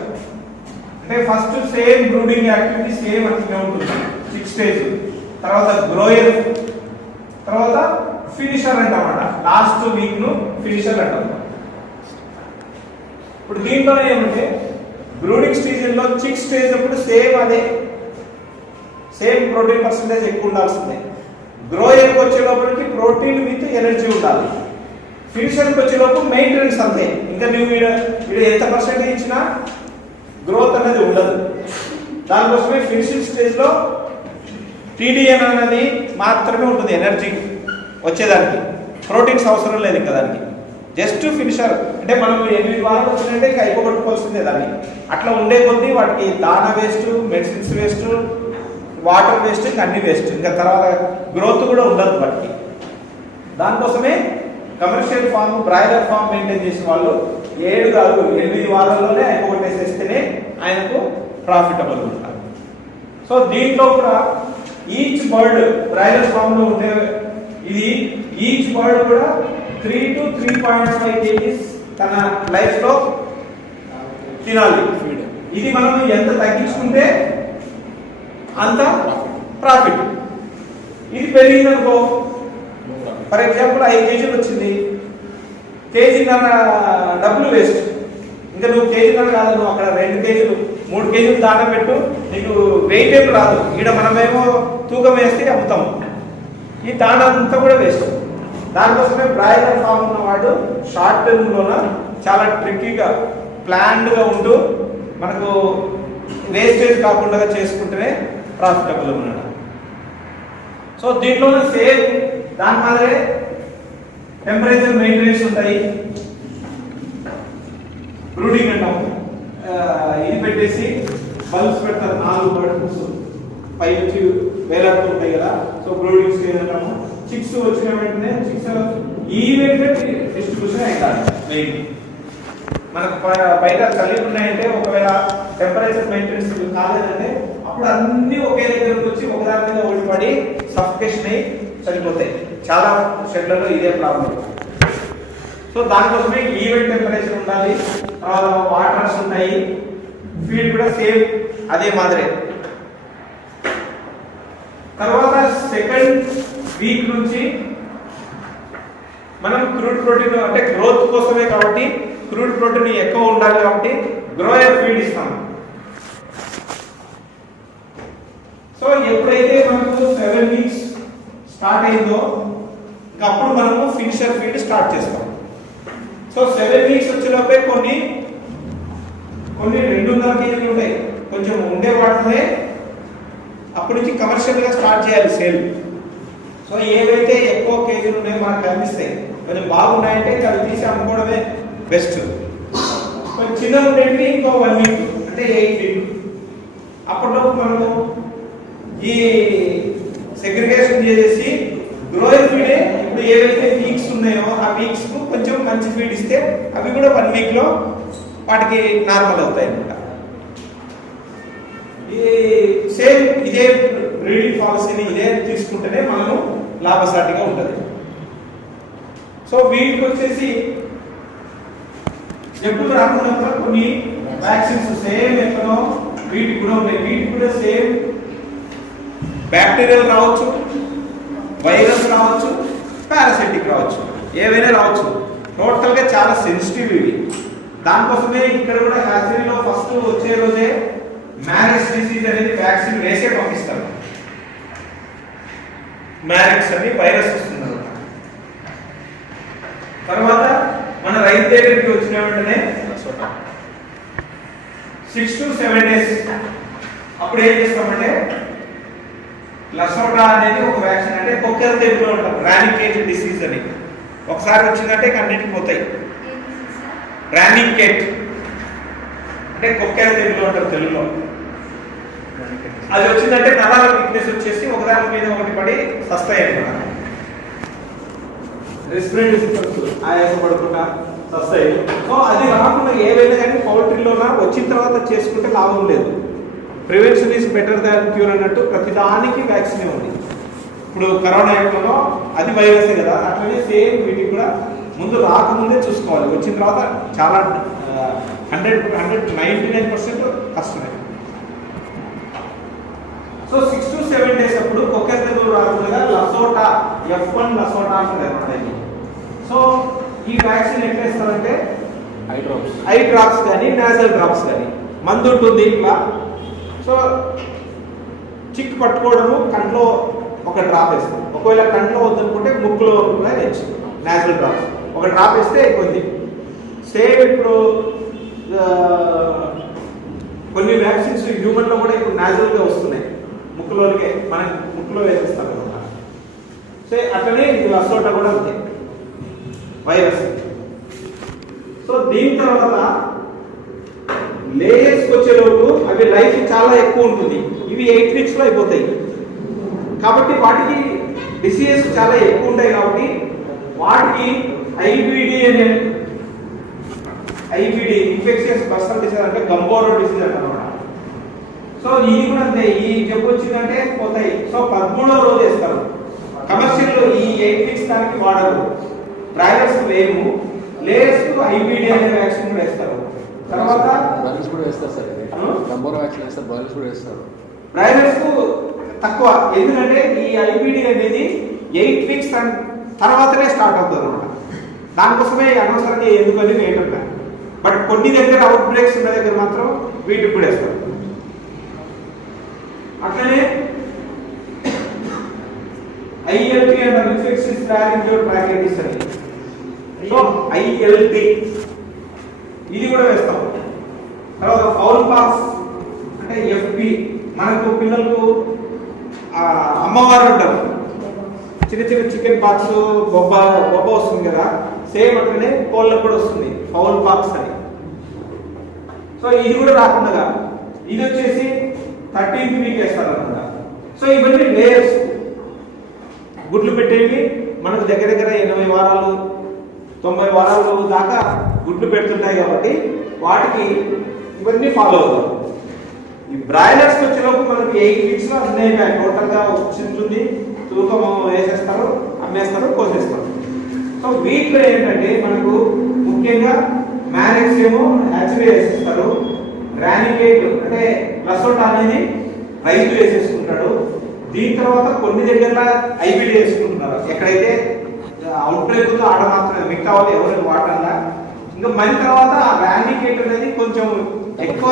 అంటే first same brooding activity same అట్లనే ఉంటుంది 6 స్టేజ్, తర్వాత గ్రోయర్, తర్వాత ఫినిషర్ అంటామన్నమాట. లాస్ట్ వీక్ ను ఫినిషర్ అంటాం. ఇప్పుడు దీంట్లో ఏమంటే బ్రూడింగ్ స్టేజ్ లో 6 స్టేజ్ అప్పుడు సేమ్ అదే సేమ్ ప్రోటీన్ పర్సెంటేజ్ ఎక్కువ ఉండాల్సిందే. గ్రోయర్కి వచ్చేటప్పటికి ప్రోటీన్ విత్ ఎనర్జీ ఉండాలి. ఫినిషర్కి వచ్చేటప్పుడు మెయింటెనెన్స్ అంతే, ఇంకా నువ్వు వీడు ఎంత పర్సెంటేజ్ ఇచ్చినా గ్రోత్ అనేది ఉండదు. దానికోసమే ఫినిషింగ్ స్టేజ్లో టీడీఎన్ అనేది మాత్రమే ఉంటుంది ఎనర్జీ వచ్చేదానికి, ప్రోటీన్స్ అవసరం లేదు ఇంకా దానికి. జస్ట్ ఫినిషర్ అంటే మనం 8 వారాలు వచ్చినట్టే ఇంకా అయిపోగొట్టుకోవాల్సిందే దాన్ని. అట్లా ఉండే కొద్దీ వాటికి దానా waste, medicines waste, water waste, ఇంకా అన్ని వేస్ట్, ఇంకా తర్వాత గ్రోత్ కూడా ఉండదు వాటికి. దానికోసమే commercial farm, broiler farm maintain చేసే వాళ్ళు 7 కాదు 8 వారాల్లోనే అయిపోగొట్టేసేస్తేనే ఆయనకు ప్రాఫిటబుల్ ఉంటారు. సో దీంట్లో కూడా ఈచ్ బర్డ్ బ్రాయిలర్ ఫామ్ లో ఉండే ఇది ఈచ్ బర్డ్ కూడా 3 to 3.5 kgs తన లైఫ్ లో తినాలి. ఇది మనం ఎంత తగ్గించుకుంటే అంత ప్రాఫిట్. ఇది పెరిగిందనుకో, ఫర్ ఎగ్జాంపుల్ 5 కేజీలు వచ్చింది, కేజీన్నర డబ్బులు వేస్ట్. ఇంకా నువ్వు కేజీన్నర కాదు, నువ్వు అక్కడ 2 కేజీలు 3 కేజీలు దాకా పెట్టు, నీకు వెయిట్ ఏం రాదు. ఈడ మనమేమో తూకం వేస్తే అమ్ముతాము, ఈ దానా అంతా కూడా వేస్ట్. దానికోసమే బ్రాయిలర్ ఫామ్ ఉన్నవాడు షార్ట్ టర్మ్లోన చాలా ట్రిక్కీగా ప్లాన్డ్గా ఉంటూ మనకు వేస్టేజ్ కాకుండా చేసుకుంటేనే ప్రాఫిటబుల్ ఉన్నాడు. సో దీంట్లోనే సేమ్ దాని మాదిరే టెంపరేచర్ మెయింటెనెన్స్ ఉంటాయి. బ్రూడింగ్ అంటాము, ఇది పెట్టేసి బల్బ్స్ పెడతారు, 4 బల్బ్స్ పై నుంచి వేలాడుతూ ఉంటాయి కదా. సో బ్రూడింగ్ స్టేజ్ అంటాము. 6 వచ్చిన వెంటనే 6 ఈవెంట్ డిస్ట్రిబ్యూషన్ అవుతారు. మెయిన్ మనకు బయట చలి ఉన్నాయంటే ఒకవేళ టెంపరేచర్ మెయింటెనెన్స్ కాలేదంటే అప్పుడు అన్ని ఒకే దగ్గరకు వచ్చి ఒకదాని మీద ఓడిపడి సఫికేషన్ అయ్యి చనిపోతాయి. చాలా షెడ్లలో ఇదే ప్రాబ్లం. సో దానికోసమే ఈవెంట్ టెంపరేచర్ ఉండాలి, వాటర్స్ ఉంటాయి, ఫీడ్ కూడా సేమ్ అదే మాదిరే. తర్వాత సెకండ్ వీక్ నుంచి మనం క్రూడ్ ప్రోటీన్ అంటే గ్రోత్ కోసమే కాబట్టి క్రూడ్ ప్రోటీన్ ఎక్కువ ఉండాలి కాబట్టి గ్రోయర్ ఫీడ్ ఇస్తాం. సో ఎప్పుడైతే మనకు 7 వీక్స్ స్టార్ట్ అయిందో అప్పుడు మనము ఫినిషర్ ఫీడ్ స్టార్ట్ చేస్తాం. సో 7 వీక్స్ వచ్చేలోపే కొన్ని 2.5 కేజీలు ఉంటాయి, కొంచెం ఉండే వాటినే అప్పటి నుంచి కమర్షియల్గా స్టార్ట్ చేయాలి సేల్. సో ఏవైతే ఎక్కువ కేజీలు ఉన్నాయో మనకు కనిపిస్తాయి, కొంచెం బాగున్నాయంటే అవి తీసి అమ్ముకోవడమే బెస్ట్. కొంచెం చిన్నగా ఉండేవి ఇంకో 1 వీక్ అంటే 8 వీక్. అప్పటిలోపు మనము ఈ సెగ్రిగేషన్ చేసేసి గ్రోయర్ ఫీడే ఇప్పుడు ఏవైతే వీక్స్ ఉన్నాయో ఆ వీక్స్ కు కొంచెం మంచి ఫీడ్ ఇస్తే అవి కూడా 1 వీక్ లో వాటికి నార్మల్ అవుతాయి అన్నమాట. ఈ సేమ్ ఇదే బ్రీడింగ్ పాలసీని ఇదే తీసుకుంటేనే మనము లాభసాటిగా ఉంటుంది. సో వీటికి వచ్చేసి జబ్బులు రాకుండా కొన్ని వ్యాక్సిన్స్ సేమ్ ఎక్కడో వీటికి కూడా ఉన్నాయి. వీటికి కూడా సేమ్ బ్యాక్టీరియల్ రావచ్చు, వైరస్ రావచ్చు, పారాసైటిక్ రావచ్చు, ఏవైనా రావచ్చు. టోటల్గా చాలా సెన్సిటివ్ ఇవి. దానికోసమే ఇక్కడ కూడా హ్యాచరీలో ఫస్ట్ వచ్చే రోజే మ్యారెక్స్ డిసీజ్ అనేది వ్యాక్సిన్ వేసే పంపిస్తారు. మ్యారెక్స్ అని వైరస్ వస్తుంది. తర్వాత మన రైతు దగ్గరికి వచ్చిన వెంటనే 6 to 7 days అప్పుడు ఏం చేస్తామంటే లసోటా అనేది ఒక వ్యాక్సిన్, అంటే కొక్కెర తెగులు అంటాం, రానికేట్ డిసీజ్ అని. ఒకసారి వచ్చిందంటే అన్నిటికి పోతాయి. రానికేట్ అంటే కొక్కెర తెగులు అంటారు తెలుగులో. అది వచ్చిందంటే నరాల వీక్నెస్ వచ్చేసి ఒకదాని మీద ఒకటి పడి సస్తాయి అన్నమాట. రెస్పిరేటరీ సిస్టమ్స్ ఆయాసపడకుండా సస్తాయి. సో అది రాకుండా ఏవైనా కానీ పౌల్ట్రీలోనా వచ్చిన తర్వాత చేసుకుంటే లాభం లేదు. Prevention is better than cure అన్నట్టు ప్రతిదానికి వ్యాక్సిన్ ఉంది. ఇప్పుడు కరోనా ఏమో అది వైరసే కదా, అట్లనే సేమ్ వీటికి కూడా ముందు రాకముందే చూసుకోవాలి, వచ్చిన తర్వాత చాలా 99% కష్టమే. సో 6 to 7 days అప్పుడు కొక్కెర తెగులు రాకుండా లసోటా F1 లసోటా అంటారు అనమాట. సో ఈ వ్యాక్సిన్ ఎట్లా ఇస్తారంటే ఐ డ్రాప్స్ కానీ నాజల్ డ్రాప్స్ కానీ మందు ఉంటుంది ఇట్లా. సో చిక్ పట్టుకోవడము, కంట్లో ఒక డ్రాప్ వేస్తాం. ఒకవేళ కంట్లో వద్దనుకుంటే ముక్కులో కూడా వేయచ్చు నాజల్ డ్రాప్స్. ఒక డ్రాప్ వేస్తే అయిపోయింది. సేమ్ ఇప్పుడు కొన్ని వ్యాక్సిన్స్ హ్యూమన్లో కూడా ఇప్పుడు నాజల్గా వస్తున్నాయి, ముక్కులోనికే మనం ముక్కులో వేసేస్తాం అనమాట. సో అట్లనే ఇది లసోటా కూడా ఉంది వైరస్. సో దీని తర్వాత లేయర్స్కి వచ్చేలోపు అవి లైఫ్ చాలా ఎక్కువ ఉంటుంది. ఇవి 8 weeks లో అయిపోతాయి కాబట్టి వాటికి డిసీజెస్ చాలా ఎక్కువ ఉంటాయి కాబట్టి వాటికి ఐబిడి అనే ఇన్ఫెక్షన్స్ పర్సనల్ డిసీజ్ అంటే గంబోరో డిసీజ్ అంటారు. సో ఇది కూడా అంతే, ఈ జబ్బు వచ్చిందంటే పోతాయి. సో 13వ రోజు వేస్తారు. కమర్షియల్ ఈ 8 weeks దానికి వాడరు. బ్రాయిలర్స్ వేయము, లేయర్స్ ఐబిడి అనే వ్యాక్సిన్ కూడా వేస్తారు. తర్వాత బాయిలర్స్ కూడా వేస్తారు సార్, గంబోరో వ్యాక్సిన్ వేస్తారు, బాయిలర్స్ కూడా వేస్తారు. బ్రాయిలర్స్ తక్కువ, ఎందుకంటే ఈ ఐబిడి అనేది 8 weeks తర్వాతనే స్టార్ట్ అవుతుంది అనమాట. దానికోసమే అనవసరంగా ఎందుకని వేయటం. బట్ కొన్ని దగ్గర అవుట్ బ్రేక్స్ ఉన్న దగ్గర మాత్రం వీటికి కూడా వేస్తారు. అట్లనే ILT అంటే ఇన్ఫెక్షన్స్ లారింజియో ట్రాకిటిస్ అని. సో ILT ఇది కూడా వేస్తాం. తర్వాత ఫౌల్ పాక్స్ అంటే FP, మనకు పిల్లలకు అమ్మవారు ఉంటారు, చిన్న చిన్న చికెన్ పాక్స్, బొబ్బ వస్తుంది కదా, సేమ్ అట్లనే కోళ్ళకు కూడా వస్తుంది ఫౌల్ పాక్స్ అని. సో ఇది కూడా రాకుండా ఇది వచ్చేసి 13th week వేస్తారు అనమాట. సో ఇవన్నీ లేయర్స్. గుడ్లు పెట్టేవి మనకు దగ్గర దగ్గర 80 వారాలు 90 వారాలు దాకా గుడ్లు పెడుతుంటాయి కాబట్టి వాటికి ఇవన్నీ ఫాలో అవుతాం. ఈ బ్రాయిలర్స్ వచ్చేలోపు మనకి 8 weeks లో అన్నీ టోటల్గా వచ్చింటుంది. తూకం వేసేస్తారు, అమ్మేస్తారు, కోసేస్తారు. సో వీటిలో ఏంటంటే మనకు ముఖ్యంగా మ్యారెక్స్ ఏమో హ్యాచరీ వేసేస్తారు, గ్రానికేట్ అంటే లసోటా అనేది రైతు వేసేసుకుంటాడు. దీని తర్వాత కొన్ని దగ్గర ఐబిడి వేసుకుంటున్నారు, ఎక్కడైతే అవుట్ బ్రేక్ ఉందో ఆడ మాత్రమే, మిగతా వాళ్ళు ఎవరైనా వాడాలా. ఇంకా మళ్ళీ తర్వాత ఆ గ్రానికేట్ అనేది కొంచెం ఎక్కువ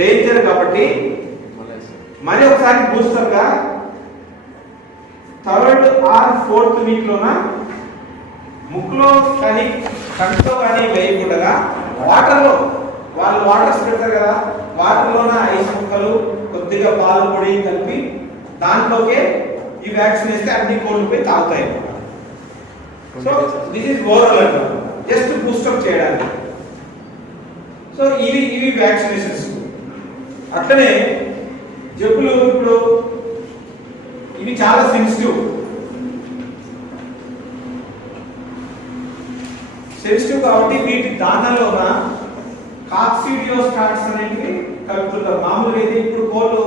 డేంజర్ కాబట్టి మరి ఒకసారి బూస్టర్ గా 3rd or 4th week లోన ముక్కులో కానీ కంట్లో కానీ వేయకుండా వాటర్లో, వాళ్ళు వాటర్స్ పెడతారు కదా, వాటర్లోన ఐస్ ముక్కలు కొద్దిగా పాలు పొడి కలిపి దాంట్లోకే ఈ వ్యాక్సిన్ వేస్తే అన్ని కోళ్ళు పోయి తాగుతాయి. So this is overall just boost up చేయడానికి. సో ఇవి వ్యాక్సినేషన్స్. అట్లనే జబ్బులు ఇప్పుడు ఇవి చాలా సెన్సిటివ్ కాబట్టి వీటి దానాల్లోన కాక్సిడియోస్టాట్స్ అనేవి కలుపుతుంటారు. మామూలుగా అయితే ఇప్పుడు కోళ్ళు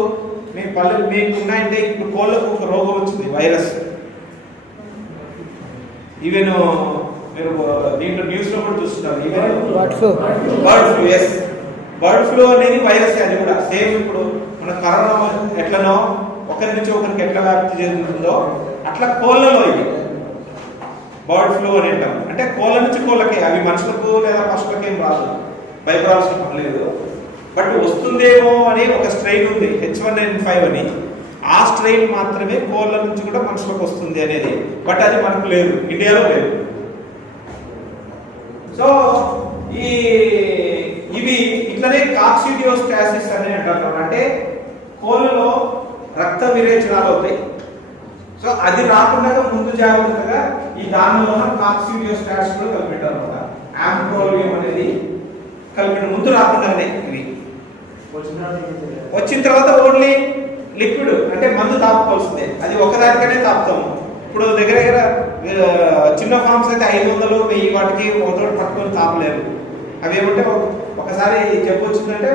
మీకు ఉన్నాయంటే ఇప్పుడు కోళ్ళకు ఒక రోగం వచ్చింది, వైరస్. ఈవెన్ మీరు దీంట్లో న్యూస్ లో కూడా చూస్తున్నారు, బర్డ్ ఫ్లూ అనేది వైరస్. అది కూడా సేమ్ ఇప్పుడు మన కరోనా ఎట్లనో ఒకరి నుంచి ఒకరికి ఎట్లా వ్యాప్తి చెందుతుందో అట్లా కోళ్ళలో ఇది బర్డ్ ఫ్లూ అని అంటాం. అంటే కోళ్ళ నుంచి కోళ్ళకే, అవి మనుషులకు లేదా పశువులకు ఏం రాదు, భయపడాల్సిన పని లేదు. బట్ వస్తుందేమో అని ఒక స్ట్రెయిన్ ఉంది H1N5 అని, ఆ స్ట్రెయిన్ మాత్రమే కోళ్ళ నుంచి కూడా మనుషులకు వస్తుంది అనేది. బట్ అది మనకు లేదు, ఇండియాలో లేదు. సో ఇవి ఇట్లనే కాక్సిడియోస్టాసిస్ అని అంటారు, అంటే కోళ్ళలో రక్త విరేచనాలు అవుతాయి. సో అది రాకుండా ముందు జాగ్రత్తగా ఈ దానిలో కాక్సిడియోస్టాసిస్ కూడా కలిపెట్టారు అనమాట. ఆంప్రోలియం అనేది కలిపెట్టారు ముందు రాకుండానే. ఇవి వచ్చిన తర్వాత ఓన్లీ లిక్విడ్ అంటే మందు తాపుకోవాల్సిందే, అది ఒకదానికనే తాపుతాము. ఇప్పుడు దగ్గర దగ్గర చిన్న ఫార్మ్స్ అయితే 500, 1000 వాటికి ఒకటి పట్టుకొని తాపలేరు. అవి ఏమంటే ఒకసారి జబ్బు వచ్చిందంటే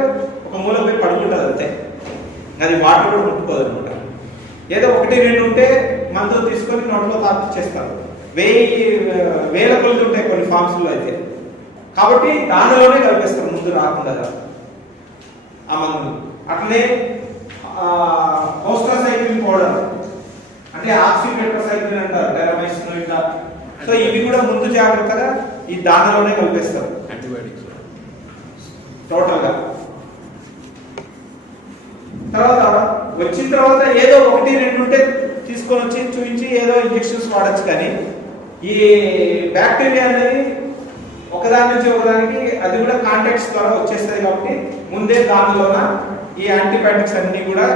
ఒక మూల పోయి పడుకుంటుంది అంతే, అది వాటర్ కూడా ముట్టుకోదు అనమాట. ఏదో 1, 2 ఉంటే మందు తీసుకొని నోట్లో తాపిచ్చేస్తారు. వేల కొలది ఉంటాయి కొన్ని ఫార్మ్స్లో అయితే. కాబట్టి దానిలోనే కలిపేస్తారు ముందు రాకుండా ఆ మందు. అట్లనే ఓస్ట్రాసైక్లిన్ పౌడర్ అంటే ఆక్సిపెట్రోసైక్లిన్ అంటారు, టెరామైసిన్ ఇట్లా. సో ఇవి కూడా ముందు జాగ్రత్తగా ఈ దానిలోనే కలిపేస్తారు యాంటీబయాటిక్స్ టోటల్గా. తర్వాత వచ్చిన తర్వాత ఏదో 1-2 ఉంటే తీసుకొని వచ్చి చూపించి ఏదో ఇంజెక్షన్స్ వాడచ్చు. కానీ ఈ బ్యాక్టీరియా అనేది ఒకదాని నుంచి ఒకదానికి అది కూడా కాంటాక్ట్స్ ద్వారా వచ్చేస్తుంది. కాబట్టి ముందే దానిలోన ఈ యాంటీబయాటిక్స్ అన్ని కూడా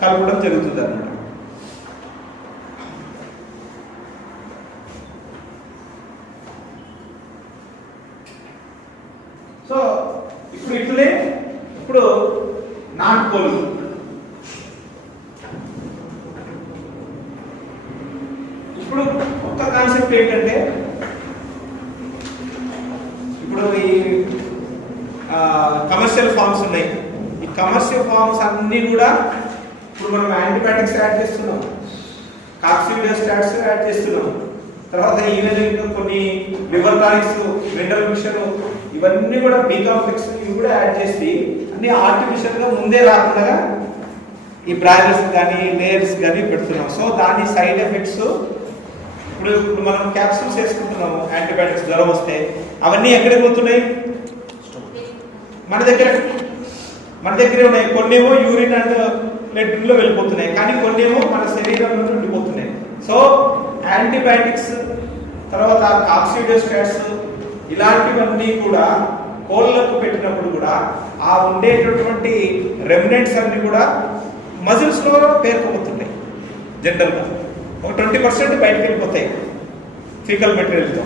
కలపడం జరుగుతుంది అన్నమాట. సో ఇప్పుడు నాటుకోలు ఇప్పుడు ఒక్క కాన్సెప్ట్ ఏంటంటే, ఇప్పుడు ఈ కమర్షియల్ ఫార్మ్స్ ఉన్నాయి. ఈ కమర్షియల్ ఫార్మ్స్ అన్ని కూడా ఇప్పుడు మనం యాంటీబయాటిక్స్ యాడ్ చేస్తున్నాం, కాక్సిడియోస్టాట్స్ యాడ్ చేస్తున్నాం, తర్వాత ఈవెన్ ఇంకా కొన్ని లివర్ టానిక్స్, మినరల్ మిక్చర్, ఇవన్నీ కూడా బి కాంప్లెక్స్ ఇవి కూడా యాడ్ చేసి అన్ని ఆర్టిఫిషియల్ గా ముందే రాకుండా ఈ బ్రాయిలర్స్ కానీ లేయర్స్ కానీ పెడుతున్నాం. సో దాని సైడ్ ఎఫెక్ట్స్ ఇప్పుడు మనం క్యాప్సూల్స్ వేసుకుంటున్నాము యాంటీబయాటిక్స్ జ్వరం వస్తే, అవన్నీ ఎక్కడికి పోతున్నాయి? మన దగ్గరే ఉన్నాయి. కొన్నేమో యూరిన్ అండ్ బ్లడ్ లో వెళ్ళిపోతున్నాయి, కానీ కొన్నేమో మన శరీరంలో ఉండిపోతున్నాయి. సో యాంటీబయాటిక్స్ తర్వాత కాక్సిడియోస్టాట్స్ ఇలాంటివన్నీ కూడా కోళ్ళకు పెట్టినప్పుడు కూడా ఆ ఉండేటటువంటి రెమినెంట్స్ అన్ని కూడా మజిల్స్ లో పేర్కొపోతున్నాయి. జనరల్గా ఒక 20% బయటకు వెళ్ళిపోతాయి ఫీకల్ మెటీరియల్తో.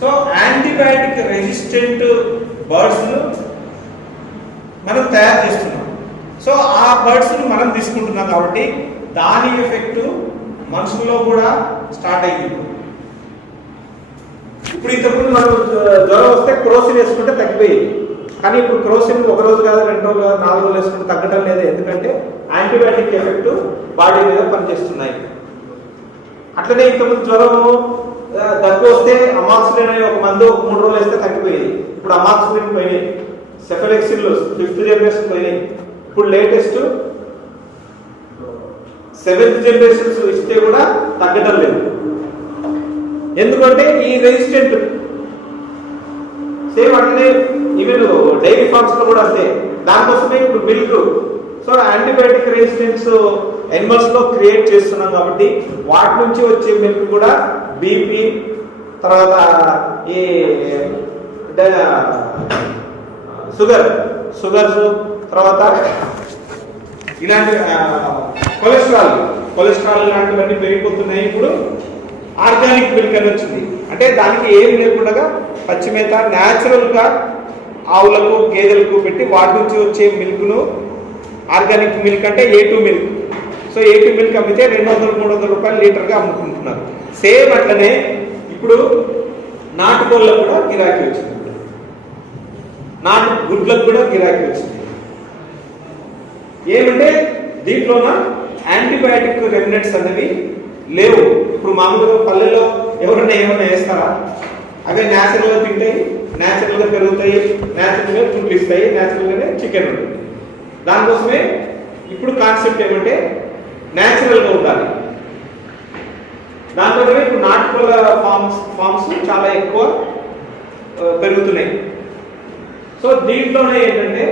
సో యాంటీబయాటిక్ రెసిస్టెంట్ బర్డ్స్ మనం తయారు చేస్తున్నాం. సో ఆ బర్డ్స్ మనం తీసుకుంటున్నాం కాబట్టి దాని ఎఫెక్ట్ మనుషుల్లో కూడా స్టార్ట్ అయ్యింది. ఇప్పుడు ఇంతకుముందు మనం జ్వరం వస్తే క్రోసిన్ వేసుకుంటే తగ్గిపోయింది, కానీ ఇప్పుడు క్రోసిన్ 1 రోజు కాదు, 2 రోజులు కాదు, 4 రోజులు వేసుకుంటే తగ్గడం లేదు. ఎందుకంటే యాంటీబయాటిక్ ఎఫెక్ట్ బాడీ మీద పనిచేస్తున్నాయి. అట్లనే ఇంతకుముందు జ్వరం దగ్గు వస్తే అమాక్సిలిన్ అనే ఒక మందు 3 రోజులు వేస్తే తగ్గిపోయేది. ఇప్పుడు అమాక్సిలిన్ పోయినాయి, సెఫలెక్సిన్లు 5th జనరేషన్ పోయినాయి. ఇప్పుడు లేటెస్ట్ 7th జనరేషన్స్ ఇస్తే కూడా తగ్గడం లేదు. ఎందుకంటే ఈ రెసిస్టెంట్ సేమ్ అట్లనే ఈవెన్ డైరీ ఫార్మ్స్ లో కూడా అంతే. దానికోసమే ఇప్పుడు milk. So antibiotic resistance animals లో క్రియేట్ చేస్తున్నాం కాబట్టి వాటి నుంచి వచ్చే మిల్క్ కూడా బీపీ, తర్వాత ఈ షుగర్స్, తర్వాత ఇలాంటి కొలెస్ట్రాల్ ఇలాంటివన్నీ పెరిగిపోతున్నాయి. ఇప్పుడు ఆర్గానిక్ మిల్క్ అని వచ్చింది. అంటే దానికి ఏం లేకుండా పచ్చిమేత న్యాచురల్ గా ఆవులకు గేదెలకు పెట్టి వాటి నుంచి వచ్చే మిల్క్ను ఆర్గానిక్ మిల్క్ అంటే A2 milk. So A2 milk అమ్మితే 200-300 రూపాయలు లీటర్గా అమ్ముకుంటున్నారు. సేమ్ అట్లనే ఇప్పుడు నాటుకోళ్ళకు కూడా గిరాకీ వచ్చింది, నాటు గుడ్లకు కూడా గిరాకీ వచ్చింది. ఏమంటే దీంట్లోన యాంటీబయాటిక్ రెమినెంట్స్ అనేవి లేవు. ఇప్పుడు మామూలుగా పల్లెల్లో ఎవరైనా ఏమైనా వేస్తారా? అవే న్యాచురల్గా తింటాయి, న్యాచురల్గా పెరుగుతాయి, న్యాచురల్గా గుడ్లు ఇస్తాయి, న్యాచురల్గానే చికెన్ ఉంటుంది. దానికోసమే ఇప్పుడు కాన్సెప్ట్ ఏమంటే న్యాచురల్గా ఉండాలి. దాంట్లోనే ఇప్పుడు నాటుకోళ్ళ ఫార్మ్స్ చాలా ఎక్కువ పెరుగుతున్నాయి. సో దీంట్లోనే ఏంటంటే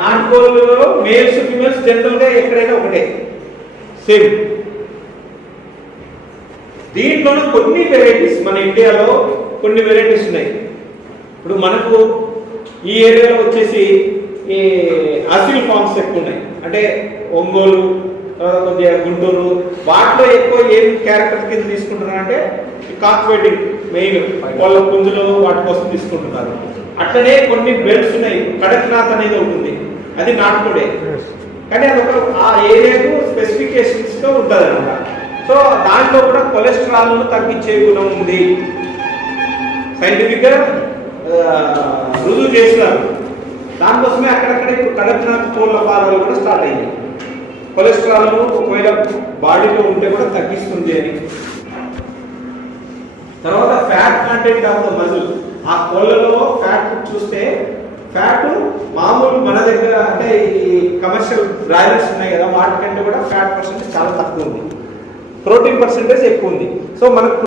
నాటుకోళ్ళలో మేల్స్ ఫీమేల్స్ జనరల్గా ఎక్కడైనా ఒకటే సేమ్. దీంట్లోనే కొన్ని వెరైటీస్ మన ఇండియాలో కొన్ని వెరైటీస్ ఉన్నాయి. ఇప్పుడు మనకు ఈ ఏరియాలో వచ్చేసి ఈ అసిల్ ఫార్మ్స్ ఎక్కువ ఉన్నాయి. అంటే ఒంగోలు, కొద్దిగా గుంటూరు, వాటిలో ఎక్కువ ఏం క్యారెక్టర్ కింద తీసుకుంటున్నారంటే కాక్ వెడ్డింగ్ మెయిన్ వాళ్ళ పుంజులు వాటి కోసం తీసుకుంటున్నారు. అట్లనే కొన్ని బెల్ట్స్ ఉన్నాయి, కడక్నాథ్ అనేది ఉంటుంది, అది నాటుకోడే, కానీ అదొక ఆ ఏరియాకు స్పెసిఫికేషన్స్ గా ఉంటుంది అనమాట. సో దాంట్లో కూడా కొలెస్ట్రాల్ ను తగ్గించే గుణం ఉంది, సైంటిఫిక్ గా రుజువు చేస్తున్నారు. దానికోసమే అక్కడక్కడ ఇప్పుడు కడక్నాథ్ కోళ్ళ ఫారాలు కూడా స్టార్ట్ అయ్యాయి. కొలెస్ట్రాల్ ఒకవేళ బాడీలో ఉంటే కూడా తగ్గిస్తుంది అని. తర్వాత fat content of the muscle, ఆ కోళ్ళలో ఫ్యాట్ చూస్తే ఫ్యాట్ మామూలు మన దగ్గర అంటే ఈ కమర్షియల్ బ్రాయిలర్స్ ఉన్నాయి కదా వాటికంటే కూడా ఫ్యాట్ పర్సెంటేజ్ చాలా తక్కువ ఉంది, ప్రోటీన్ పర్సెంటేజ్ ఎక్కువ ఉంది. సో మనకు